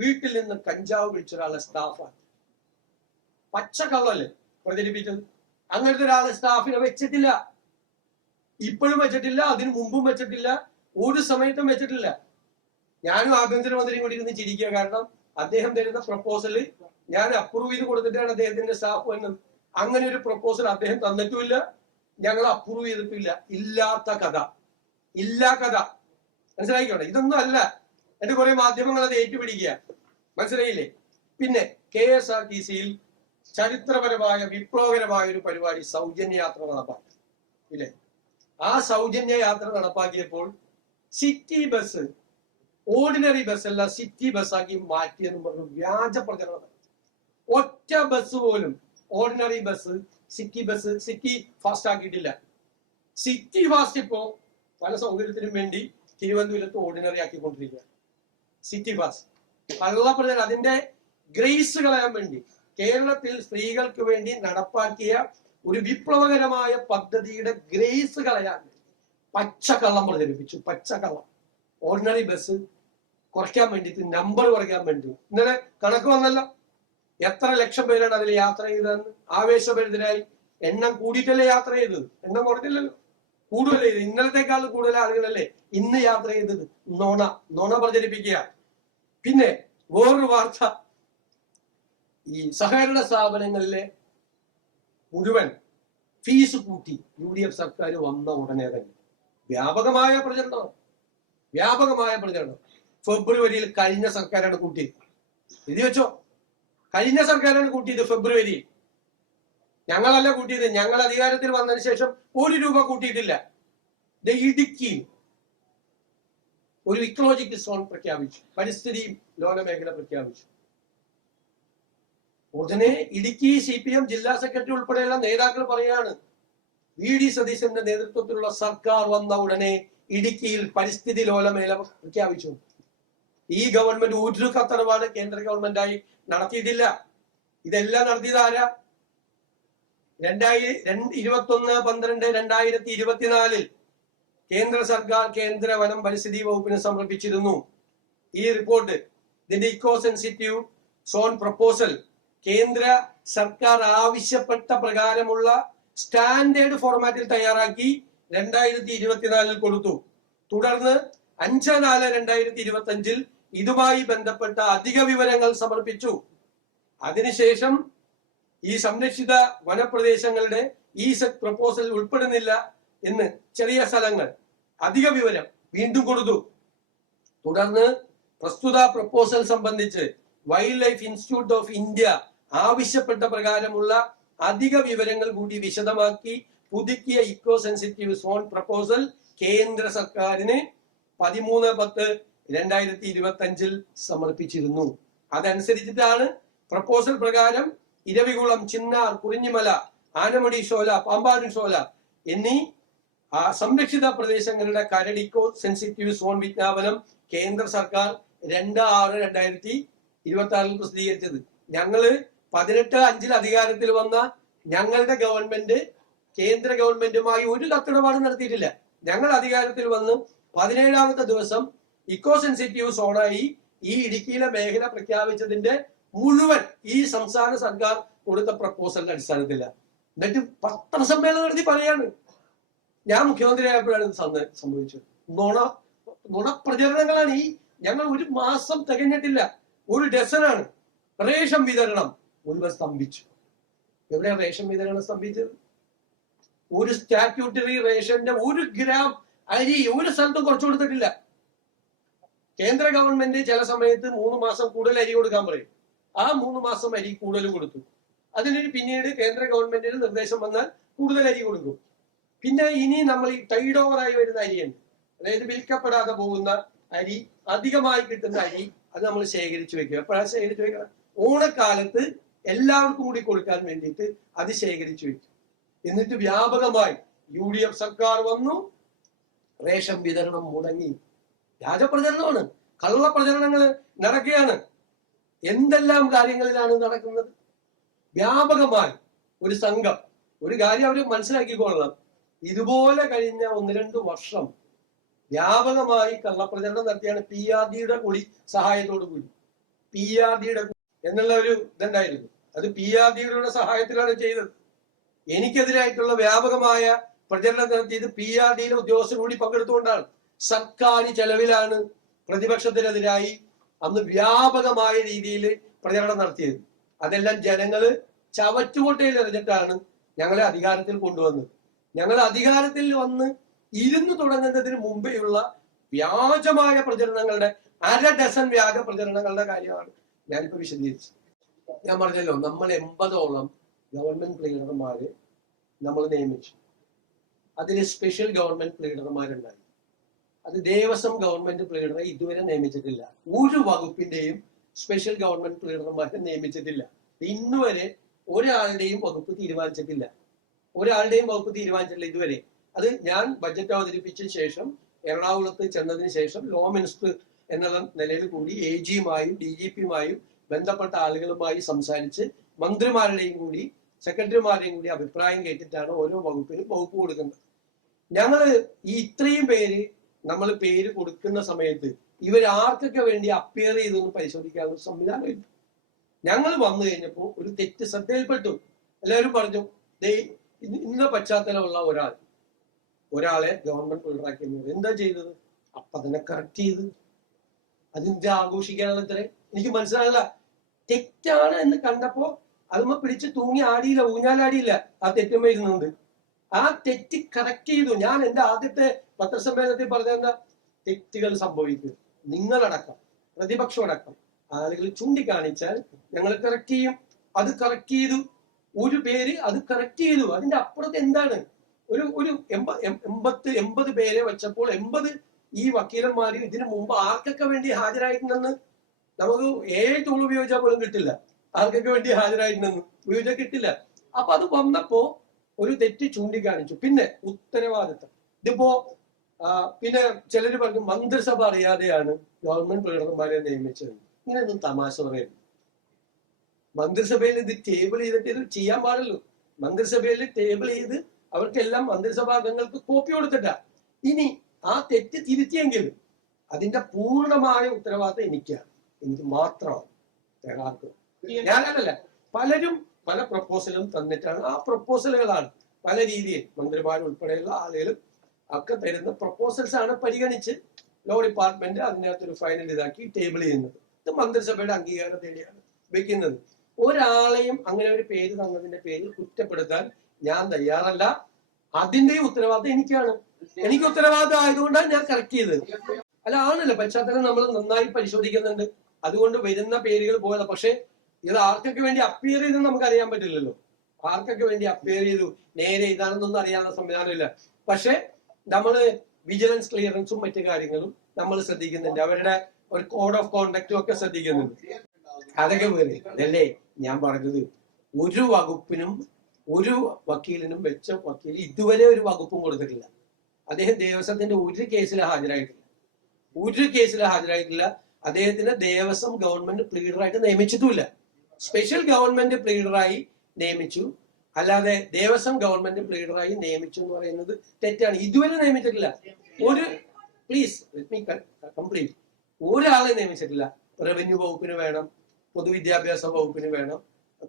വീട്ടിൽ നിന്ന് കഞ്ചാവ് പിടിച്ച ഒരാളെ സ്റ്റാഫാണ്. പച്ചക്കള്ളല്ലേ പ്രചരിപ്പിച്ചത്? അങ്ങനത്തെ ഒരാളെ സ്റ്റാഫിനെ വെച്ചിട്ടില്ല. ഇപ്പോഴും വെച്ചിട്ടില്ല, അതിനു മുമ്പും വെച്ചിട്ടില്ല, ഒരു സമയത്തും വെച്ചിട്ടില്ല. ഞാനും ആഭ്യന്തരമന്ത്രിയും കൂടി ഇരുന്ന് ചിരിക്കുക. കാരണം അദ്ദേഹം തരുന്ന പ്രപ്പോസല് ഞാൻ അപ്രൂവ് ചെയ്ത് കൊടുത്തിട്ടാണ് അദ്ദേഹത്തിന്റെ സ്റ്റാഫ് വന്നത്. അങ്ങനെ ഒരു പ്രപ്പോസൽ അദ്ദേഹം തന്നിട്ടുമില്ല, ഞങ്ങൾ അപ്രൂവ് ചെയ്തിട്ടില്ല. ഇല്ലാത്ത കഥ, ഇല്ലാ കഥ. മനസ്സിലായിക്കോട്ടെ. ഇതൊന്നും അല്ല. എന്റെ കുറെ മാധ്യമങ്ങൾ അത് ഏറ്റുപിടിക്കുക. മനസ്സിലായില്ലേ? പിന്നെ KSRTCയിൽ ചരിത്രപരമായ വിപ്ലവകരമായ ഒരു പരിപാടി സൗജന്യ യാത്ര നടപ്പാക്കി ഇല്ലേ? ആ സൗജന്യ യാത്ര നടപ്പാക്കിയപ്പോൾ സിറ്റി ബസ് ഓർഡിനറി ബസ് അല്ല സിറ്റി ബസ്സാക്കി മാറ്റിയെന്ന് പറഞ്ഞു വ്യാജ പ്രചരണം. ഒറ്റ ബസ് പോലും ഓർഡിനറി ബസ് സിറ്റി ഫാസ്റ്റ് ആക്കിയിട്ടില്ല. സിറ്റി ഫാസ്റ്റ് ഇപ്പോ പല സൗകര്യത്തിനും വേണ്ടി തിരുവനന്തപുരത്ത് ഓർഡിനറി ആക്കിക്കൊണ്ടിരിക്കുക. സിറ്റി ഫാസ്റ്റ് കള്ളപ്രചരണം. അതിന്റെ ഗ്രേസ് കളയാൻ വേണ്ടി കേരളത്തിൽ സ്ത്രീകൾക്ക് വേണ്ടി നടപ്പാക്കിയ ഒരു വിപ്ലവകരമായ പദ്ധതിയുടെ ഗ്രേസ് കളയാൻ പച്ചക്കള്ളം പ്രചരിപ്പിച്ചു. പച്ചക്കള്ളം. ഓർഡിനറി ബസ് കുറയ്ക്കാൻ വേണ്ടിയിട്ട്, നമ്പർ കുറയ്ക്കാൻ വേണ്ടി. ഇന്നലെ കണക്ക് വന്നല്ലോ, എത്ര ലക്ഷം പേരാണ് അതിൽ യാത്ര ചെയ്തതെന്ന്. ആവേശഭരിതരായി. എണ്ണം കൂടിയിട്ടല്ലേ യാത്ര ചെയ്തത്? എണ്ണം കുറഞ്ഞില്ലല്ലോ, കൂടുതലേ ചെയ്ത്. ഇന്നലത്തെക്കാൾ കൂടുതൽ ആളുകളല്ലേ ഇന്ന് യാത്ര ചെയ്തത്. നുണ പ്രചരിപ്പിക്കുക. പിന്നെ വേറൊരു വാർത്ത, ഈ സഹകരണ സ്ഥാപനങ്ങളിലെ മുഴുവൻ ഫീസ് കൂട്ടി UDF സർക്കാർ വന്ന ഉടനെ തന്നെ വ്യാപകമായ പ്രചരണം. ഫെബ്രുവരിയിൽ കഴിഞ്ഞ സർക്കാരാണ് കൂട്ടിയത്. എഴുതി വെച്ചോ, കഴിഞ്ഞ സർക്കാരാണ് കൂട്ടിയത് ഫെബ്രുവരിയിൽ. ഞങ്ങളല്ല കൂട്ടിയത്. ഞങ്ങൾ അധികാരത്തിൽ വന്നതിന് ശേഷം 1 രൂപ കൂട്ടിയിട്ടില്ല. ഇടുക്കി ഒരു ഇക്കോളജിക്കൽ സോൺ പ്രഖ്യാപിച്ചു, പരിസ്ഥിതി ലോല മേഖല പ്രഖ്യാപിച്ചു. ഉടനെ ഇടുക്കി CPM ജില്ലാ സെക്രട്ടറി ഉൾപ്പെടെയുള്ള നേതാക്കൾ പറയാണ്, VD സതീശന്റെ നേതൃത്വത്തിലുള്ള സർക്കാർ വന്ന ഉടനെ ഇടുക്കിയിൽ പരിസ്ഥിതി ലോല മേഖല പ്രഖ്യാപിച്ചു. ഈ ഗവൺമെന്റ് ഒരു കത്തറവാട് കേന്ദ്ര ഗവൺമെന്റായി നടത്തിയിട്ടില്ല. ഇതെല്ലാം നടത്തിയത് ആരാ? 21/12/2024 കേന്ദ്ര സർക്കാർ കേന്ദ്ര വനം പരിസ്ഥിതി വകുപ്പിന് സമർപ്പിച്ചിരുന്നു ഈ റിപ്പോർട്ട്. ഇതിന്റെ ഇക്കോ സെൻസിറ്റീവ് സോൺ പ്രപ്പോസൽ കേന്ദ്ര സർക്കാർ ആവശ്യപ്പെട്ട പ്രകാരമുള്ള സ്റ്റാൻഡേർഡ് ഫോർമാറ്റിൽ തയ്യാറാക്കി 2024 കൊടുത്തു. തുടർന്ന് 5/4/2025 ഇതുമായി ബന്ധപ്പെട്ട അധിക വിവരങ്ങൾ സമർപ്പിച്ചു. അതിനുശേഷം ഈ സംരക്ഷിത വനപ്രദേശങ്ങളുടെ ഈ സെറ്റ് പ്രപ്പോസൽ ഉൾപ്പെടുന്നില്ല എന്ന് ചെറിയ സ്ഥലങ്ങൾ അധിക വിവരം വീണ്ടും കൊടുത്തു. തുടർന്ന് പ്രസ്തുത പ്രപ്പോസൽ സംബന്ധിച്ച് wild life institute of India ആവശ്യപ്പെട്ട പ്രകാരമുള്ള അധിക വിവരങ്ങൾ കൂടി വിശദമാക്കി പുതുക്കിയ ഇക്കോ സെൻസിറ്റീവ് സോൺ പ്രപ്പോസൽ കേന്ദ്ര സർക്കാരിന് 13/10/2025 സമർപ്പിച്ചിരുന്നു. അതനുസരിച്ചിട്ടാണ് പ്രപ്പോസൽ പ്രകാരം ഇരവികുളം, ചിന്നാർ, കുറിഞ്ഞിമല, ആനമുടി ഷോല, പാമ്പാടും ഷോല എന്നീ സംരക്ഷിത പ്രദേശങ്ങളുടെ കരട് ഇക്കോ സെൻസിറ്റീവ് സോൺ വിജ്ഞാപനം കേന്ദ്ര സർക്കാർ 2/6/2026 പ്രസിദ്ധീകരിച്ചത്. ഞങ്ങള് 18/5 അധികാരത്തിൽ വന്ന ഞങ്ങളുടെ ഗവൺമെന്റ് കേന്ദ്ര ഗവൺമെന്റുമായി ഒരു കത്തിടപാടും നടത്തിയിട്ടില്ല. ഞങ്ങൾ അധികാരത്തിൽ വന്ന് 17ാമത്തെ ദിവസം ഇക്കോ സെൻസിറ്റീവ് സോണായി ഈ ഇടുക്കിയിലെ മേഖല പ്രഖ്യാപിച്ചതിന്റെ മുഴുവൻ ഈ സംസ്ഥാന സർക്കാർ കൊടുത്ത പ്രപ്പോസലിന്റെ അടിസ്ഥാനത്തില്ല. എന്നിട്ട് പത്രസമ്മേളനം നടത്തി പറയാണ് ഞാൻ മുഖ്യമന്ത്രിയായപ്പോഴാണ് ഇത് സംഭവിച്ചത്. നുണപ്രചരണങ്ങളാണ് ഈ. ഞങ്ങൾ 1 മാസം തികഞ്ഞിട്ടില്ല, 1 ഡസനാണ്. റേഷൻ വിതരണം മുൻപ് സ്തംഭിച്ചു. എവിടെയാണ് റേഷൻ വിതരണം സ്തംഭിച്ചത്? ഒരു സ്റ്റാറ്റ്യൂട്ടറി റേഷന്റെ 1 ഗ്രാം അരി ഒരു സ്ഥലത്തും കുറച്ചു കൊടുത്തിട്ടില്ല. കേന്ദ്ര ഗവൺമെന്റ് ചില സമയത്ത് 3 മാസം കൂടുതൽ അരി കൊടുക്കാൻ പറയും. ആ 3 മാസം അരി കൂടുതൽ കൊടുത്തു. അതിന് പിന്നീട് കേന്ദ്ര ഗവൺമെന്റിന് നിർദ്ദേശം വന്നാൽ കൂടുതൽ അരി കൊടുക്കും. പിന്നെ ഇനി നമ്മൾ ഈ ടൈഡ് ഓവറായി വരുന്ന അരിയുണ്ട്, അതായത് വിൽക്കപ്പെടാതെ പോകുന്ന അരി, അധികമായി കിട്ടുന്ന അരി, അത് നമ്മൾ ശേഖരിച്ചു വെക്കുക. എപ്പോഴാണ് ശേഖരിച്ചു വെക്കുക? ഓണക്കാലത്ത് എല്ലാവർക്കും കൂടി കൊടുക്കാൻ വേണ്ടിയിട്ട് അത് ശേഖരിച്ചു വെക്കും. എന്നിട്ട് വ്യാപകമായി UDF സർക്കാർ വന്നു, റേഷൻ വിതരണം മുടങ്ങി. വ്യാജപ്രചരണമാണ്, കള്ളപ്രചരണങ്ങൾ നടക്കുകയാണ്. എന്തെല്ലാം കാര്യങ്ങളിലാണ് നടക്കുന്നത്? വ്യാപകമായി ഒരു സംഘം, ഒരു കാര്യം അവർ മനസ്സിലാക്കിക്കൊള്ളണം, ഇതുപോലെ കഴിഞ്ഞ 1-2 വർഷം വ്യാപകമായി കള്ളപ്രചരണം നടത്തിയാണ് PRDയുടെ കൂടി സഹായത്തോടു കൂടി. PRDയുടെ എന്നുള്ള ഒരു ഇതുണ്ടായിരുന്നു, അത് PRDയുടെ സഹായത്തിലാണ് ചെയ്തത്. എനിക്കെതിരായിട്ടുള്ള വ്യാപകമായ പ്രചരണം നടത്തിയത് PRDയിലെ ഉദ്യോഗസ്ഥർ കൂടി പങ്കെടുത്തുകൊണ്ടാണ്. സർക്കാർ ചെലവിലാണ് പ്രതിപക്ഷത്തിനെതിരായി അന്ന് വ്യാപകമായ രീതിയിൽ പ്രചരണം നടത്തിയത്. അതെല്ലാം ജനങ്ങള് ചവറ്റുകൊട്ടയിൽ എറിഞ്ഞിട്ടാണ് ഞങ്ങളെ അധികാരത്തിൽ കൊണ്ടുവന്നത്. ഞങ്ങൾ അധികാരത്തിൽ വന്ന് ഇരുന്ന് തുടങ്ങുന്നതിന് മുമ്പേയുള്ള വ്യാജമായ പ്രചരണങ്ങളുടെ 1/2 ഡസൻ വ്യാജ പ്രചരണങ്ങളുടെ കാര്യമാണ് ഞാനിപ്പോ വിശദീകരിച്ചത്. ഞാൻ പറഞ്ഞല്ലോ, നമ്മൾ 80ഓളം ഗവൺമെന്റ് പ്ലീഡർമാര് നമ്മൾ നിയമിച്ചു. അതിൽ സ്പെഷ്യൽ ഗവൺമെന്റ് പ്ലീഡർമാരുണ്ടായി. അത് ദേവസ്വം ഗവൺമെന്റ് പ്ലീഡറെ ഇതുവരെ നിയമിച്ചിട്ടില്ല. ഒരു വകുപ്പിന്റെയും സ്പെഷ്യൽ ഗവൺമെന്റ് പ്ലീഡർമാരെ നിയമിച്ചിട്ടില്ല. ഇന്നുവരെ ഒരാളുടെയും വകുപ്പ് തീരുമാനിച്ചിട്ടില്ല. ഇതുവരെ. അത് ഞാൻ ബജറ്റ് അവതരിപ്പിച്ച ശേഷം എറണാകുളത്ത് ചെന്നതിന് ശേഷം ലോ മിനിസ്റ്റർ എന്നുള്ള നിലയിൽ കൂടി AGയുമായും DGPയുമായും ബന്ധപ്പെട്ട ആളുകളുമായി സംസാരിച്ച് മന്ത്രിമാരുടെയും കൂടി സെക്രട്ടറിമാരുടെയും കൂടി അഭിപ്രായം കേട്ടിട്ടാണ് ഓരോ വകുപ്പിനും വകുപ്പ് കൊടുക്കുന്നത്. ഞങ്ങള് ഈ ഇത്രയും പേര് നമ്മൾ പേര് കൊടുക്കുന്ന സമയത്ത് ഇവരാർക്കൊക്കെ വേണ്ടി അപ്പിയർ ചെയ്തൊന്നും പരിശോധിക്കാനുള്ള സംവിധാനമില്ല. ഞങ്ങൾ വന്നു കഴിഞ്ഞപ്പോൾ ഒരു തെറ്റ് ശ്രദ്ധയിൽപ്പെട്ടു. എല്ലാവരും പറഞ്ഞു, ഇന്ന പശ്ചാത്തലമുള്ള ഒരാളെ ഗവൺമെന്റ് ഉൾറാക്കിയത് എന്താ ചെയ്തത്? അപ്പൊ തന്നെ കറക്റ്റ് ചെയ്ത്. അതിന്റെ ആഘോഷിക്കാനുള്ള ഇത്ര എനിക്ക് മനസ്സിലാകില്ല. തെറ്റാണ് എന്ന് കണ്ടപ്പോ അതുമ്മ പിടിച്ച് തൂങ്ങി ആടിയില്ല, ഊഞ്ഞാലാടിയില്ല. ആ തെറ്റുമ്പോ ഇരുന്നുണ്ട്. ആ തെറ്റ് കറക്റ്റ് ചെയ്തു. ഞാൻ എന്റെ ആദ്യത്തെ പത്രസമ്മേളനത്തിൽ പറഞ്ഞ തെറ്റുകൾ സംഭവിക്കും. നിങ്ങളടക്കം, പ്രതിപക്ഷമടക്കം ആളുകൾ ചൂണ്ടിക്കാണിച്ചാൽ ഞങ്ങൾ കറക്റ്റ് ചെയ്യും. അത് കറക്റ്റ് ചെയ്തു. ഒരു പേര് അത് കറക്റ്റ് ചെയ്തു. അതിന്റെ അപ്പുറത്ത് എന്താണ്? ഒരു 80 പേരെ വെച്ചപ്പോൾ 80 ഈ വക്കീലന്മാര് ഇതിനു മുമ്പ് ആർക്കൊക്കെ വേണ്ടി ഹാജരായിട്ടുണ്ടെന്ന് നമുക്ക് 7 ടൂൾ ഉപയോഗിച്ചാൽ പോലും കിട്ടില്ല. ആർക്കൊക്കെ വേണ്ടി ഹാജരായിട്ടുണ്ടെന്ന് ഉപയോഗിച്ചാൽ കിട്ടില്ല. അപ്പൊ അത് വന്നപ്പോ ഒരു തെറ്റ് ചൂണ്ടിക്കാണിച്ചു. പിന്നെ ഉത്തരവാദിത്തം. ഇതിപ്പോ പിന്നെ ചിലര് പറഞ്ഞു മന്ത്രിസഭ അറിയാതെയാണ് ഗവൺമെന്റ് പ്ലീഡർമാരെ നിയമിച്ചത്. ഇങ്ങനെയൊന്നും തമാശ പറയുന്നു. മന്ത്രിസഭയിൽ ഇത് ടേബിൾ ചെയ്തിട്ട് ഇത് ചെയ്യാൻ പാടുള്ളൂ. മന്ത്രിസഭയിൽ ടേബിൾ ചെയ്ത് അവർക്കെല്ലാം മന്ത്രിസഭാ അംഗങ്ങൾക്ക് കോപ്പി കൊടുത്തിട്ട. ഇനി ആ തെറ്റ് തിരുത്തിയെങ്കിൽ അതിന്റെ പൂർണ്ണമായ ഉത്തരവാദിത്തം എനിക്ക് മാത്രമാണ്. ഞാനല്ല, പലരും പല പ്രപ്പോസലും തന്നിട്ടാണ്. ആ പ്രപ്പോസലുകളാണ് പല രീതിയിൽ മന്ത്രിമാരുൾപ്പെടെയുള്ള ആളുകളും ഒക്കെ തരുന്ന പ്രപ്പോസൽസ് ആണ് പരിഗണിച്ച് ലോ ഡിപ്പാർട്ട്മെന്റ് അതിനകത്തൊരു ഫൈനൽ ഇതാക്കി ടേബിൾ ചെയ്യുന്നത്. ഇത് മന്ത്രിസഭയുടെ അംഗീകാരം തേടിയാണ് വെക്കുന്നത്. ഒരാളെയും അങ്ങനെ ഒരു പേര് തന്നതിന്റെ പേരിൽ കുറ്റപ്പെടുത്താൻ ഞാൻ തയ്യാറല്ല. അതിന്റെ ഉത്തരവാദിത്തം എനിക്കാണ്. എനിക്ക് ഉത്തരവാദിത്തം ആയതുകൊണ്ടാണ് ഞാൻ കറക്റ്റ് ചെയ്തത്. അല്ല, ആണല്ലോ, പശ്ചാത്തലം നമ്മൾ നന്നായി പരിശോധിക്കുന്നുണ്ട്. അതുകൊണ്ട് വരുന്ന പേരുകൾ പോയത്. പക്ഷെ ഇത് ആർക്കൊക്കെ വേണ്ടി അപ്പിയർ ചെയ്തെന്ന് നമുക്ക് അറിയാൻ പറ്റില്ലല്ലോ. ആർക്കൊക്കെ വേണ്ടി അപ്പിയർ ചെയ്തു, നേരെ ഇതാണെന്നൊന്നും അറിയാനുള്ള സംവിധാനമില്ല. പക്ഷെ നമ്മള് വിജിലൻസ് ക്ലിയറൻസും മറ്റു കാര്യങ്ങളും നമ്മൾ ശ്രദ്ധിക്കുന്നുണ്ട്. അവരുടെ ഒരു കോഡ് ഓഫ് കോണ്ടക്റ്റും ഒക്കെ ശ്രദ്ധിക്കുന്നുണ്ട്. അതൊക്കെ വേറെ അതല്ലേ ഞാൻ പറഞ്ഞത്. ഒരു വകുപ്പിനും ഒരു വക്കീലിനും വെച്ച വക്കീൽ ഇതുവരെ ഒരു വകുപ്പും കൊടുത്തിട്ടില്ല. അദ്ദേഹം ദേവസ്വത്തിന്റെ ഒരു കേസിൽ ഹാജരായിട്ടില്ല. അദ്ദേഹത്തിന് ദേവസ്വം ഗവൺമെന്റ് പ്ലീഡറായിട്ട് നിയമിച്ചിട്ടുമില്ല. സ്പെഷ്യൽ ഗവൺമെന്റ് പ്ലീഡറായി നിയമിച്ചു. അല്ലാതെ ദേവസ്വം ഗവൺമെന്റ് ലീഡറായി നിയമിച്ചു എന്ന് പറയുന്നത് തെറ്റാണ്. ഇതുവരെ നിയമിച്ചിട്ടില്ല. ഒരു പ്ലീസ് കംപ്ലീറ്റ് ഒരാളെ നിയമിച്ചിട്ടില്ല. റവന്യൂ വകുപ്പിന് വേണം, പൊതുവിദ്യാഭ്യാസ വകുപ്പിന് വേണം,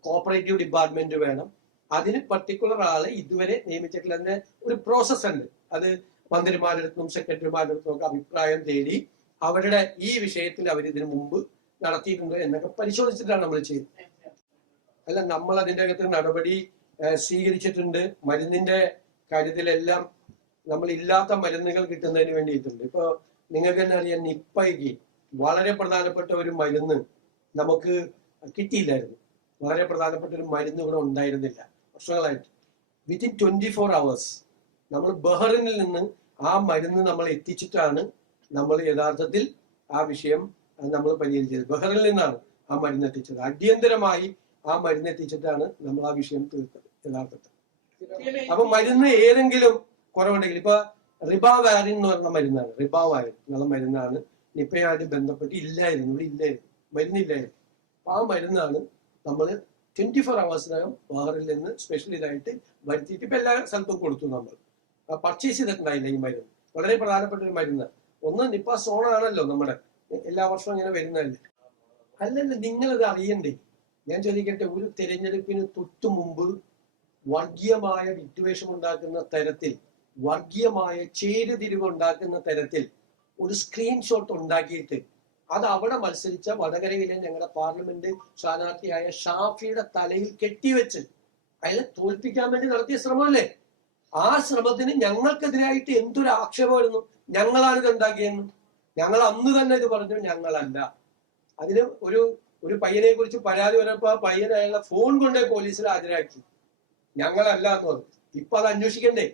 കോപ്പറേറ്റീവ് ഡിപ്പാർട്ട്മെന്റ് വേണം. അതിന് പർട്ടിക്കുലർ ആളെ ഇതുവരെ നിയമിച്ചിട്ടില്ല. അതിന്റെ ഒരു പ്രോസസ് ഉണ്ട്. അത് മന്ത്രിമാരുടെ അടുത്തും സെക്രട്ടറിമാരുടെ അടുത്തും ഒക്കെ അഭിപ്രായം തേടി അവരുടെ ഈ വിഷയത്തിൽ അവർ ഇതിനു മുമ്പ് നടത്തിയിട്ടുണ്ട് എന്നൊക്കെ പരിശോധിച്ചിട്ടാണ് നമ്മൾ ചെയ്യുന്നത്. അല്ല, നമ്മൾ അതിൻ്റെ അകത്ത് നടപടി സ്വീകരിച്ചിട്ടുണ്ട്. മരുന്നിന്റെ കാര്യത്തിലെല്ലാം നമ്മൾ ഇല്ലാത്ത മരുന്നുകൾ കിട്ടുന്നതിന് വേണ്ടിയിട്ടുണ്ട്. ഇപ്പൊ നിങ്ങൾക്ക് തന്നെ അറിയാം, നിപ്പയ്ക്ക് വളരെ പ്രധാനപ്പെട്ട ഒരു മരുന്ന് നമുക്ക് കിട്ടിയില്ലായിരുന്നു. വളരെ പ്രധാനപ്പെട്ട ഒരു മരുന്ന് ഇവിടെ ഉണ്ടായിരുന്നില്ല വർഷങ്ങളായിട്ട്. വിത്തിൻ 24 hours നമ്മൾ ബഹ്റിനിൽ നിന്ന് ആ മരുന്ന് നമ്മൾ എത്തിച്ചിട്ടാണ് നമ്മൾ യഥാർത്ഥത്തിൽ ആ വിഷയം നമ്മൾ പരിഹരിച്ചത്. ബഹ്റിനിൽ നിന്നാണ് ആ മരുന്ന് എത്തിച്ചത്. അടിയന്തരമായി ആ മരുന്ന് എത്തിച്ചിട്ടാണ് നമ്മൾ ആ വിഷയം തീർത്തത് യഥാർത്ഥത്തിൽ. അപ്പൊ മരുന്ന് ഏതെങ്കിലും കുറവുണ്ടെങ്കിൽ, ഇപ്പൊ റിബാവാരിൻ എന്ന് പറഞ്ഞ മരുന്നാണ്, റിബാവാരിൻ എന്നുള്ള മരുന്നാണ് നിപ്പയുമായിട്ട് ബന്ധപ്പെട്ട് ഇല്ലായിരുന്നു, ഇവിടെ ഇല്ലായിരുന്നു, മരുന്നില്ലായിരുന്നു. അപ്പൊ ആ മരുന്നാണ് നമ്മൾ 24 hours ബഹ്റിനിൽ നിന്ന് സ്പെഷ്യൽ ഇതായിട്ട് വരുത്തിയിട്ട് ഇപ്പൊ എല്ലാ സ്ഥലത്തും കൊടുത്തു. നമ്മൾ പർച്ചേസ് ചെയ്തിട്ടുണ്ടായില്ല ഈ മരുന്ന്. വളരെ പ്രധാനപ്പെട്ട ഒരു മരുന്ന്. ഒന്ന് നിപ്പ സോണാണല്ലോ നമ്മുടെ, എല്ലാ വർഷവും ഇങ്ങനെ വരുന്നതല്ലേ. അല്ലല്ല, നിങ്ങളിത് അറിയണ്ടേ? ഞാൻ ചോദിക്കട്ടെ, ഒരു തെരഞ്ഞെടുപ്പിന് തൊട്ടു മുമ്പ് വർഗീയമായ വിദ്വേഷം ഉണ്ടാക്കുന്ന തരത്തിൽ, വർഗീയമായ ചേരുതിരിവ് ഉണ്ടാക്കുന്ന തരത്തിൽ ഒരു സ്ക്രീൻഷോട്ട് ഉണ്ടാക്കിയിട്ട് അത് അവിടെ മത്സരിച്ച വടകരയിലെ ഞങ്ങളുടെ പാർലമെന്റ് സ്ഥാനാർത്ഥിയായ ഷാഫിയുടെ തലയിൽ കെട്ടിവെച്ച് അയാളെ തോൽപ്പിക്കാൻ വേണ്ടി നടത്തിയ ശ്രമമല്ലേ? ആ ശ്രമത്തിന് ഞങ്ങൾക്കെതിരായിട്ട് എന്തൊരു ആക്ഷേപമായിരുന്നു. ഞങ്ങളാണ് ഇത് ഉണ്ടാക്കിയെന്ന്. ഞങ്ങൾ അന്ന് തന്നെ ഇത് പറഞ്ഞു, ഞങ്ങളല്ല. അതിന് ഒരു പയ്യനെ കുറിച്ച് പരാതി വന്നപ്പോ ആ പയ്യൻ അയാളെ ഫോൺ കൊണ്ടേ പോലീസിൽ ഹാജരാക്കി. ഞങ്ങളല്ല എന്ന് പറഞ്ഞു. ഇപ്പൊ അത് അന്വേഷിക്കണ്ടേ?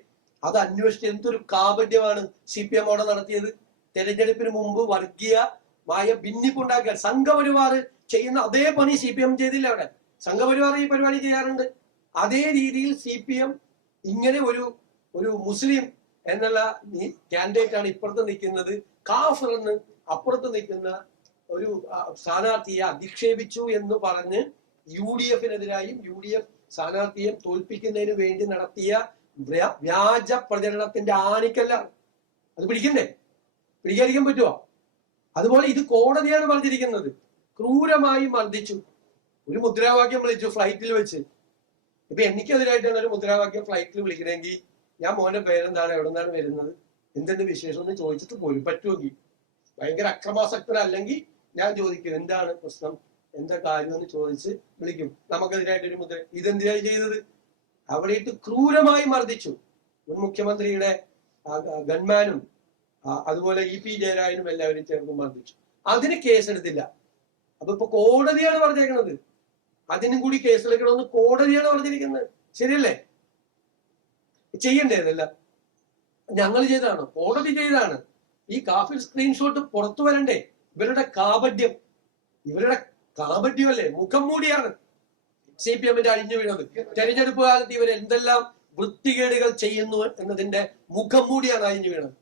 അത് അന്വേഷിച്ച് എന്തൊരു കാപട്യമാണ് CPM അവിടെ നടത്തിയത്. തെരഞ്ഞെടുപ്പിന് മുമ്പ് വർഗീയമായ ഭിന്നിപ്പുണ്ടാക്കിയ സംഘപരിവാർ ചെയ്യുന്ന അതേ പണി CPM ചെയ്തില്ല. അവിടെ സംഘപരിവാർ ഈ പരിപാടി ചെയ്യാറുണ്ട്. അതേ രീതിയിൽ CPM ഇങ്ങനെ ഒരു മുസ്ലിം എന്നുള്ള കാൻഡിഡേറ്റ് ആണ് ഇപ്പുറത്ത് നിൽക്കുന്നത്, കാഫർ എന്ന് അപ്പുറത്ത് നിൽക്കുന്ന ഒരു സ്ഥാനാർത്ഥിയെ അധിക്ഷേപിച്ചു എന്ന് പറഞ്ഞ് UDF-നെതിരായും UDF സ്ഥാനാർത്ഥിയെ തോൽപ്പിക്കുന്നതിന് വേണ്ടി നടത്തിയ വ്യാജ പ്രചരണത്തിന്റെ ആണിക്കല്ല. അത് പിടിക്കാതിരിക്കാൻ പറ്റുമോ? അതുപോലെ ഇത് കോടതിയാണ് പറഞ്ഞിരിക്കുന്നത്. ക്രൂരമായി മർദ്ദിച്ചു. ഒരു മുദ്രാവാക്യം വിളിച്ചു ഫ്ലൈറ്റിൽ വെച്ച്. ഇപ്പൊ എനിക്കെതിരായിട്ടാണ് ഒരു മുദ്രാവാക്യം ഫ്ലൈറ്റിൽ വിളിക്കണമെങ്കിൽ ഞാൻ മോന്റെ പേരെന്താണ്, എവിടെ നിന്നാണ് വരുന്നത്, എന്തെന്റെ വിശേഷം എന്ന് ചോദിച്ചിട്ട് പോലും പറ്റുമെങ്കിൽ, ഭയങ്കര അക്രമാസക്തരല്ലെങ്കിൽ ഞാൻ ചോദിക്കും എന്താണ് പ്രശ്നം, എന്താ കാര്യം എന്ന് ചോദിച്ച് വിളിക്കും. നമുക്കെതിരായിട്ടൊരു മുദ്ര. ഇതെന്തിനായി ചെയ്തത്? അവിടെ ഇട്ട് ക്രൂരമായി മർദ്ദിച്ചു. മുൻ മുഖ്യമന്ത്രിയുടെ ഗൺമാനും അതുപോലെ EP ജയരാജനും എല്ലാവരും ചേർന്ന് മർദ്ദിച്ചു. അതിന് കേസെടുത്തില്ല. അപ്പൊ ഇപ്പൊ കോടതിയാണ് പറഞ്ഞേക്കുന്നത് അതിനും കൂടി കേസെടുക്കണമെന്ന്. കോടതിയാണ് പറഞ്ഞിരിക്കുന്നത്. ശരിയല്ലേ? ചെയ്യണ്ടേ? ഇതല്ല ഞങ്ങൾ ചെയ്തതാണ്, കോടതി ചെയ്തതാണ്. ഈ കാഫിൽ സ്ക്രീൻഷോട്ട് പുറത്തു വരണ്ടേ? ഇവരുടെ കാപട്യമല്ലേ, മുഖം മൂടിയാണ് CPM-ന്റെ അഴിഞ്ഞു വീണത്. തെരഞ്ഞെടുപ്പ് കാലത്ത് ഇവർ എന്തെല്ലാം വൃത്തികേടുകൾ ചെയ്യുന്നു എന്നതിന്റെ മുഖം മൂടിയാണ് അഴിഞ്ഞു വീണത്.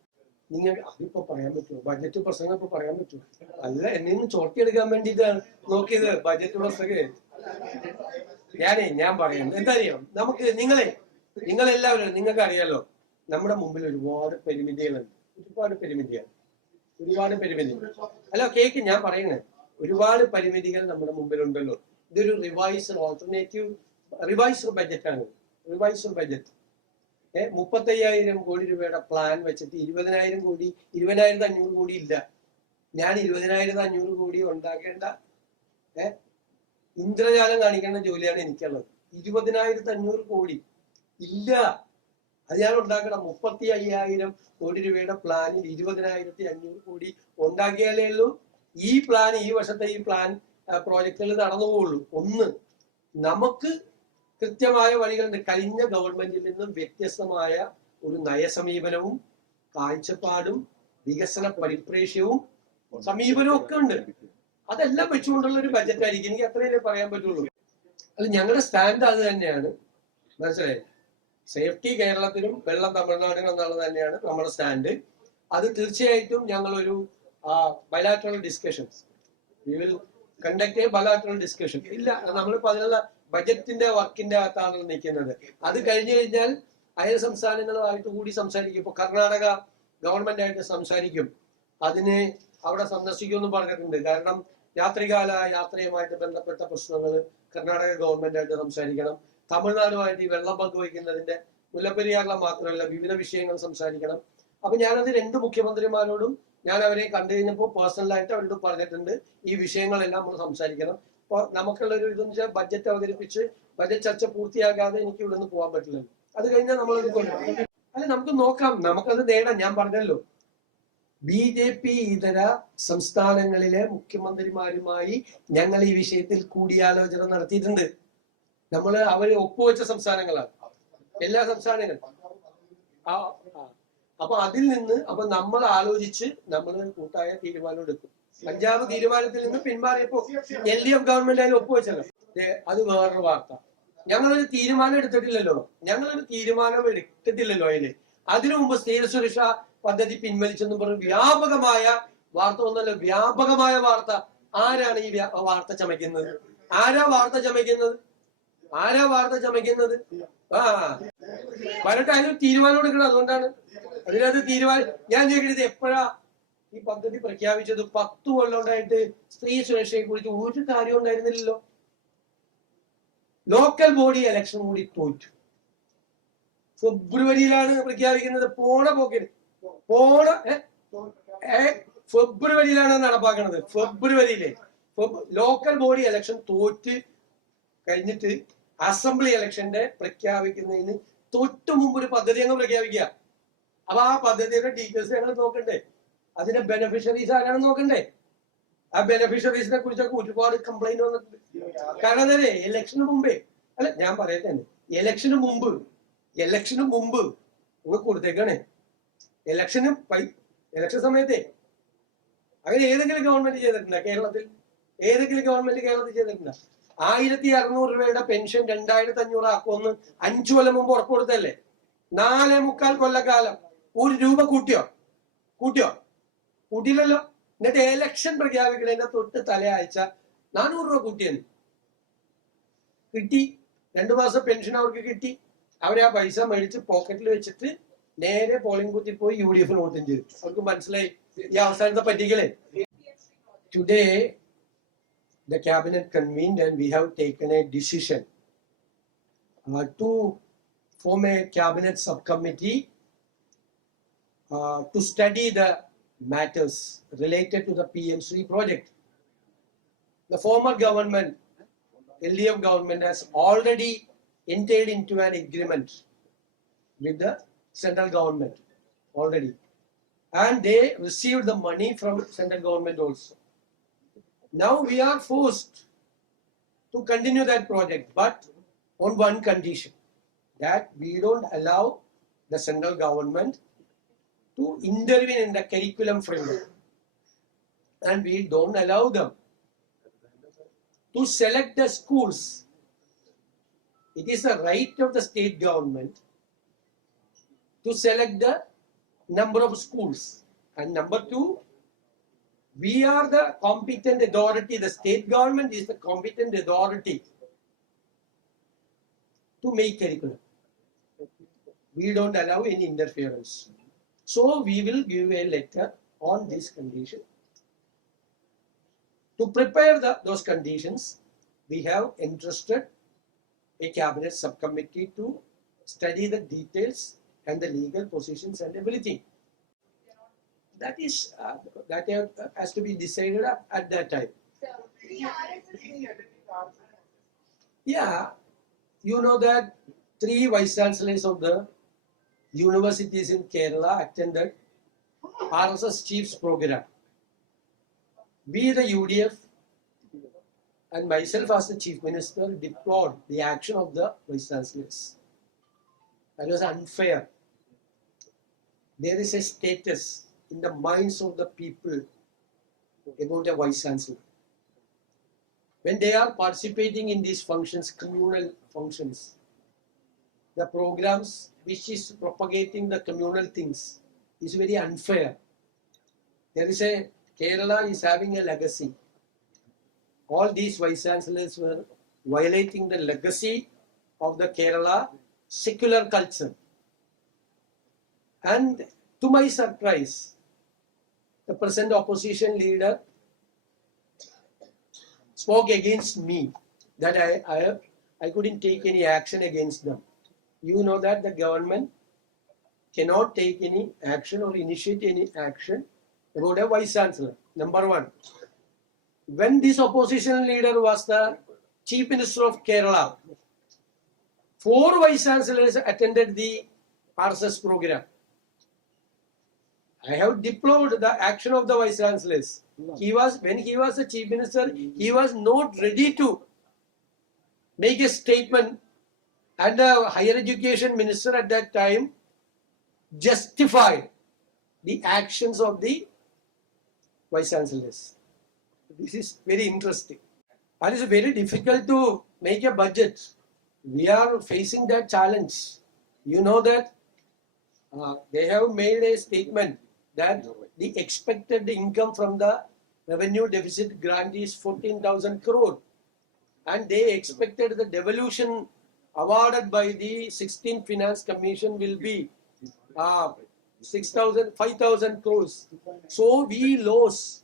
നിങ്ങൾ അതിപ്പോ പറയാൻ പറ്റുമോ? ബജറ്റ് പ്രസംഗം ഇപ്പൊ പറയാൻ പറ്റുമോ? അല്ല, എന്നെയും ചോർത്തിയെടുക്കാൻ വേണ്ടിയിട്ടാണ് നോക്കിയത് ബജറ്റ് പ്രസംഗം. ഞാൻ പറയാം. എന്താ അറിയാം, നമുക്ക് നിങ്ങളെല്ലാവരും നിങ്ങൾക്ക് അറിയാലോ, നമ്മുടെ മുമ്പിൽ ഒരുപാട് പരിമിതികളുണ്ട്. ഒരുപാട് പരിമിതികൾ. അല്ല കേക്ക്, ഞാൻ പറയുന്നത് ഒരുപാട് പരിമിതികൾ നമ്മുടെ മുമ്പിലുണ്ടല്ലോ. ഇതൊരു റിവൈസ്ഡ് ബജറ്റാണ്. റിവൈസ്ഡ് ബജറ്റ് 35,000 കോടി രൂപയുടെ പ്ലാൻ വെച്ചിട്ട് 20,500 കോടി ഇല്ല. ഞാൻ 20,500 കോടി ഉണ്ടാക്കേണ്ട ഇന്ദ്രജാലം കാണിക്കേണ്ട ജോലിയാണ് എനിക്കുള്ളത്. 20,500 കോടി ഇല്ല. അത് ഞാൻ ഉണ്ടാക്കണം. 35,000 കോടി രൂപയുടെ പ്ലാനിൽ 20,500 കോടി ഉണ്ടാക്കിയാലേ ഉള്ളൂ ഈ പ്ലാൻ, ഈ വർഷത്തെ ഈ പ്ലാൻ പ്രോജക്റ്റുകൾ നടന്നു പോവുള്ളൂ. ഒന്ന്, നമുക്ക് കൃത്യമായ വഴികളുണ്ട്. കഴിഞ്ഞ ഗവൺമെന്റിൽ നിന്നും വ്യത്യസ്തമായ ഒരു നയസമീപനവും കാഴ്ചപ്പാടും വികസന പരിപ്രേക്ഷ്യവും സമീപനവും ഒക്കെ ഉണ്ട്. അതെല്ലാം വെച്ചുകൊണ്ടുള്ള ഒരു ബജറ്റ് ആയിരിക്കും. എനിക്ക് അത്രയല്ലേ പറയാൻ പറ്റുള്ളൂ. അല്ല, ഞങ്ങളുടെ സ്റ്റാൻഡ് അത് തന്നെയാണ്. മനസ്സിലായി? സേഫ്റ്റി കേരളത്തിനും വെള്ളം തമിഴ്നാടിനും എന്നുള്ളത് തന്നെയാണ് നമ്മുടെ സ്റ്റാൻഡ്. അത് തീർച്ചയായിട്ടും ഞങ്ങളൊരു bilateral discussions, we will conduct A bilateral discussion. ഇല്ല, നമ്മളിപ്പോ അതിനുള്ള ബജറ്റിന്റെ വർക്കിന്റെ അകത്താണ് നിൽക്കുന്നത്. അത് കഴിഞ്ഞു കഴിഞ്ഞാൽ അയൽ സംസ്ഥാനങ്ങളുമായിട്ട് കൂടി സംസാരിക്കും. ഇപ്പൊ കർണാടക ഗവൺമെന്റ് ആയിട്ട് സംസാരിക്കും. അതിന് അവിടെ സന്ദർശിക്കുമെന്ന് പറഞ്ഞിട്ടുണ്ട്. കാരണം രാത്രികാല യാത്രയുമായിട്ട് ബന്ധപ്പെട്ട പ്രശ്നങ്ങൾ കർണാടക ഗവൺമെന്റ് ആയിട്ട് സംസാരിക്കണം. തമിഴ്നാടുമായിട്ട് ഈ വെള്ളം പങ്കുവയ്ക്കുന്നതിന്റെ മുല്ലപ്പെരിയാറിലെ മാത്രമല്ല വിവിധ വിഷയങ്ങൾ സംസാരിക്കണം. അപ്പൊ ഞാനത് രണ്ട് മുഖ്യമന്ത്രിമാരോടും ഞാൻ അവരെ കണ്ടു കഴിഞ്ഞപ്പോൾ പേഴ്സണലായിട്ട് അവരോട് പറഞ്ഞിട്ടുണ്ട്, ഈ വിഷയങ്ങളെല്ലാം നമ്മൾ സംസാരിക്കണം. അപ്പൊ നമുക്കുള്ളൊരു ഇതെന്ന് വെച്ചാൽ ബഡ്ജറ്റ് അവതരിപ്പിച്ച് ബഡ്ജറ്റ് ചർച്ച പൂർത്തിയാകാതെ എനിക്ക് ഇവിടെ നിന്ന് പോകാൻ പറ്റില്ല. അത് കഴിഞ്ഞാൽ നമ്മളത് അല്ല നമുക്ക് നോക്കാം, നമുക്കത് നേടാം. ഞാൻ പറഞ്ഞല്ലോ, BJP ഇതര സംസ്ഥാനങ്ങളിലെ മുഖ്യമന്ത്രിമാരുമായി ഞങ്ങൾ ഈ വിഷയത്തിൽ കൂടിയാലോചന നടത്തിയിട്ടുണ്ട്. അവര് ഒപ്പുവെച്ച സംസ്ഥാനങ്ങളാണ് എല്ലാ സംസ്ഥാനങ്ങളും. അപ്പൊ അതിൽ നിന്ന് നമ്മൾ ആലോചിച്ച് നമ്മൾ കൂട്ടായ തീരുമാനം എടുക്കും. പഞ്ചാബ് തീരുമാനത്തിൽ നിന്ന് പിന്മാറിയപ്പോ LDF ഗവൺമെന്റ് അതിൽ ഒപ്പുവെച്ചല്ലോ. അത് വേറൊരു വാർത്ത. ഞങ്ങളൊരു തീരുമാനം എടുത്തിട്ടില്ലല്ലോ അതില്. അതിനു മുമ്പ് സ്ത്രീ സുരക്ഷാ പദ്ധതി പിൻവലിച്ചെന്നും പറഞ്ഞ് വ്യാപകമായ വാർത്ത ഒന്നല്ല, വ്യാപകമായ വാർത്ത. ആരാണ് ഈ വാർത്ത ചമയ്ക്കുന്നത്? ആരാ വാർത്ത ചമയ്ക്കുന്നത്? വരട്ടെ, അതിന് തീരുമാനം എടുക്കണം. അതുകൊണ്ടാണ് അതിനകത്ത് തീരുമാനം. ഞാൻ ചോദിക്കുന്നത്, എപ്പോഴാ ഈ പദ്ധതി പ്രഖ്യാപിച്ചത്? 10 കൊല്ലം ഉണ്ടായിട്ട് സ്ത്രീ സുരക്ഷയെ കുറിച്ച് ഒരു കാര്യം ഉണ്ടായിരുന്നില്ലല്ലോ. ലോക്കൽ ബോഡി ഇലക്ഷൻ കൂടി തോറ്റു. ഫെബ്രുവരിയിലാണ് പ്രഖ്യാപിക്കുന്നത്. ഫെബ്രുവരിയിലാണ് നടപ്പാക്കുന്നത്. ഫെബ്രുവരിയിലെ ലോക്കൽ ബോഡി ഇലക്ഷൻ തോറ്റ് കഴിഞ്ഞിട്ട് അസംബ്ലി ഇലക്ഷന്റെ പ്രഖ്യാപിക്കുന്നതിന് തൊട്ടു മുമ്പ് ഒരു പദ്ധതി അങ്ങ് പ്രഖ്യാപിക്കുക. അപ്പൊ ആ പദ്ധതിയുടെ ഡീറ്റെയിൽസ് ഞങ്ങൾ നോക്കണ്ടേ? അതിന്റെ ബെനിഫിഷ്യറീസ് ആരാണെന്ന് നോക്കണ്ടേ? ആ ബെനിഫിഷ്യറീസിനെ കുറിച്ചൊക്കെ ഒരുപാട് കംപ്ലൈന്റ് വന്നിട്ടുണ്ട്. കാരണം അതല്ലേ, ഇലക്ഷന് മുമ്പേ അല്ല, ഞാൻ പറയട്ടെ, ഇലക്ഷന് മുമ്പ് നിങ്ങൾ കൊടുത്തേക്കാണേ. ഇലക്ഷൻ സമയത്തെ അങ്ങനെ ഏതെങ്കിലും ഗവൺമെന്റ് ചെയ്തിട്ടുണ്ടോ കേരളത്തിൽ? ഏതെങ്കിലും ഗവൺമെന്റ് കേരളത്തിൽ ചെയ്തിട്ടുണ്ടോ? 1600 രൂപയുടെ പെൻഷൻ 2500 ആക്കുമെന്ന് 5 കൊല്ലം മുമ്പ് ഉറപ്പ് കൊടുത്തല്ലേ? 4.25 കൊല്ലക്കാലം 1 രൂപ കൂട്ടിയില്ലല്ലോ. എന്നിട്ട് ഇലക്ഷൻ പ്രഖ്യാപിക്കുന്നതിന്റെ തൊട്ട് തലയാഴ്ച 400 രൂപ കൂട്ടിയെന്ന് കിട്ടി. 2 മാസം പെൻഷൻ അവർക്ക് കിട്ടി. അവരെ ആ പൈസ മേടിച്ച് പോക്കറ്റിൽ വെച്ചിട്ട് നേരെ പോളിംഗ് ബൂത്തിൽ പോയി UDF വോട്ടും ചെയ്തു. അവർക്ക് മനസ്സിലായി ഈ അവസാനത്തെ പറ്റിക്കലേ. Today the cabinet convened and we have taken a decision to form a cabinet subcommittee to study the matters related to the PM Shri project. The former government, LDF government, has already entered into an agreement with the central government already, and they received the money from central government also. Now we are forced to continue that project, but on one condition, that we don't allow the central government to intervene in the curriculum framework, and we don't allow them to select the schools. It is the right of the state government to select the number of schools. And number 2, we are the competent authority. The state government is the competent authority to make curriculum. We don't allow any interference. So we will give a letter on this condition. To prepare those conditions, we have entrusted a cabinet subcommittee to study the details and the legal positions and everything. That has to be decided at that time. Yeah, you know that 3 vice chancellors of the universities in Kerala attended RSS Chiefs program. We, the UDF, and myself as the Chief Minister, deplored the action of the vice chancellors. That was unfair. There is a status in the minds of the people about a vice chancellor. When they are participating in these functions, communal functions, the programs which is propagating the communal things is very unfair. Kerala is having a legacy. All these vice chancellors were violating the legacy of the Kerala secular culture. And to my surprise, the present opposition leader spoke against me that I couldn't take any action against them. You know that the government cannot take any action or initiate any action about a vice chancellor. Number one, when this opposition leader was the chief minister of Kerala, 4 vice chancellors attended the RSS program. I have deplored the action of the vice chancellors. When he was the chief minister, he was not ready to make a statement, and the higher education minister at that time justified the actions of the vice chancellors. This is very interesting. And it's very difficult to make a budget. We are facing that challenge. You know that they have made a statement that the expected income from the revenue deficit grant is 14,000 crore. And they expected the devolution awarded by the 16th Finance Commission will be 5,000 crores. So we lost.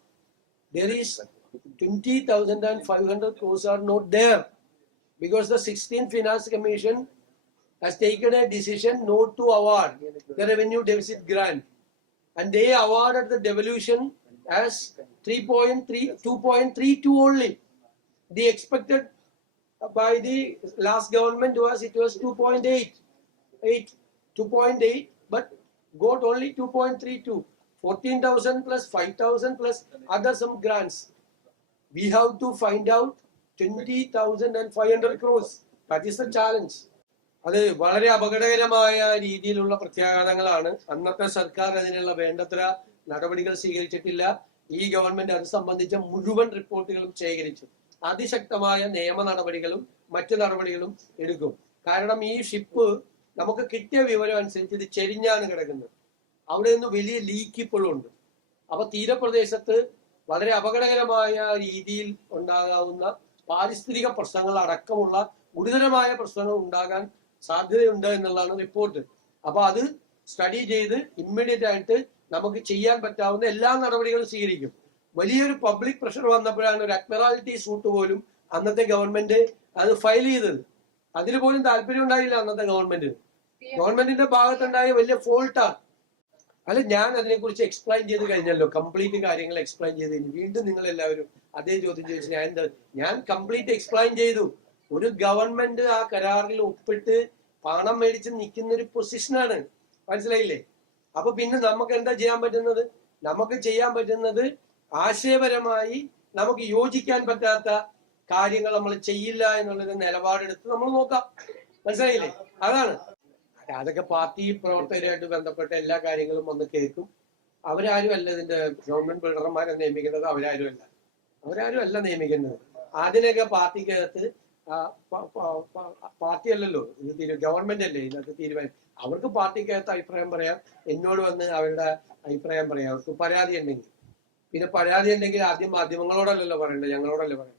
There is 20,500 crores are not there because the 16th Finance Commission has taken a decision not to award the revenue deficit grant, and they awarded the devolution as 2.32 only. The expected by the last government was 2.8, but got only 2.32. 14,000 plus 5,000 plus other some grants. We have to find out 20,500 crores. That is the challenge. അത് വളരെ അപകടകരമായ രീതിയിലുള്ള പ്രത്യാഘാതങ്ങളാണ്. അന്നത്തെ സർക്കാർ അതിനുള്ള വേണ്ടത്ര നടപടികൾ സ്വീകരിച്ചിട്ടില്ല. ഈ ഗവൺമെന്റ് അത് സംബന്ധിച്ച മുഴുവൻ റിപ്പോർട്ടുകളും ശേഖരിച്ചു. അതിശക്തമായ നിയമ നടപടികളും മറ്റു നടപടികളും എടുക്കും. കാരണം ഈ ഷിപ്പ് നമുക്ക് കിട്ടിയ വിവരം അനുസരിച്ച് ഇത് ചെരിഞ്ഞാണ് കിടക്കുന്നത്. അവിടെ നിന്ന് വലിയ ലീക്ക് ഇപ്പോഴും ഉണ്ട്. അപ്പൊ തീരപ്രദേശത്ത് വളരെ അപകടകരമായ രീതിയിൽ ഉണ്ടാകാവുന്ന പാരിസ്ഥിതിക പ്രശ്നങ്ങൾ അടക്കമുള്ള ഗുരുതരമായ പ്രശ്നങ്ങൾ ഉണ്ടാകാൻ സാധ്യതയുണ്ട് എന്നുള്ളതാണ് റിപ്പോർട്ട്. അപ്പൊ അത് സ്റ്റഡി ചെയ്ത് ഇമ്മീഡിയറ്റ് ആയിട്ട് നമുക്ക് ചെയ്യാൻ പറ്റാവുന്ന എല്ലാ നടപടികളും സ്വീകരിക്കും. വലിയൊരു പബ്ലിക് പ്രഷർ വന്നപ്പോഴാണ് ഒരു അഡ്മിറാലിറ്റി സൂട്ട് പോലും അന്നത്തെ ഗവൺമെന്റ് അത് ഫയൽ ചെയ്തത്. അതിന് പോലും താല്പര്യം ഉണ്ടായില്ല അന്നത്തെ ഗവൺമെന്റിന്റെ ഭാഗത്തുണ്ടായ വലിയ ഫോൾട്ടാണ്. അല്ല, ഞാൻ അതിനെക്കുറിച്ച് എക്സ്പ്ലെയിൻ ചെയ്ത് കഴിഞ്ഞല്ലോ, കംപ്ലീറ്റ് കാര്യങ്ങൾ എക്സ്പ്ലെയിൻ ചെയ്ത് കഴിഞ്ഞു. വീണ്ടും നിങ്ങൾ എല്ലാവരും അതേ ചോദ്യം ചോദിച്ചു. ഞാൻ കംപ്ലീറ്റ് എക്സ്പ്ലെയിൻ ചെയ്തു. ഒരു ഗവൺമെന്റ് ആ കരാറിൽ ഒപ്പിട്ട് പണം മേടിച്ച് നിൽക്കുന്ന ഒരു പൊസിഷനാണ്. മനസ്സിലായില്ലേ? അപ്പൊ പിന്നെ നമുക്ക് എന്താ ചെയ്യാൻ പറ്റുന്നത്? നമുക്ക് ചെയ്യാൻ പറ്റുന്നത് ആശയപരമായി നമുക്ക് യോജിക്കാൻ പറ്റാത്ത കാര്യങ്ങൾ നമ്മൾ ചെയ്യില്ല എന്നുള്ളത് നിലപാടെടുത്ത് നമ്മൾ നോക്കാം. മനസ്സിലായില്ലേ? അതാണ്. അതൊക്കെ പാർട്ടി പ്രവർത്തകരുമായിട്ട് ബന്ധപ്പെട്ട എല്ലാ കാര്യങ്ങളും വന്ന് കേൾക്കും. അവരാരും അല്ല ഇതിന്റെ ഗവൺമെന്റ് ബിൽഡർമാരെ നിയമിക്കുന്നത്. അവരാരും അല്ല നിയമിക്കുന്നത്. അതിനൊക്കെ പാർട്ടിക്കകത്ത് പാർട്ടി അല്ലല്ലോ ഇത്, ഗവൺമെന്റ് അല്ലേ ഇതിനകത്ത് തീരുമാനം. അവർക്ക് പാർട്ടിക്കകത്ത് അഭിപ്രായം പറയാം, എന്നോട് വന്ന് അവരുടെ അഭിപ്രായം പറയാം. അവർക്ക് പരാതി ഉണ്ടെങ്കിൽ, പിന്നെ പരാതി ഉണ്ടെങ്കിൽ ആദ്യം മാധ്യമങ്ങളോടല്ലല്ലോ പറയണ്ടത്, ഞങ്ങളോടല്ലേ പറയണ്ടത്.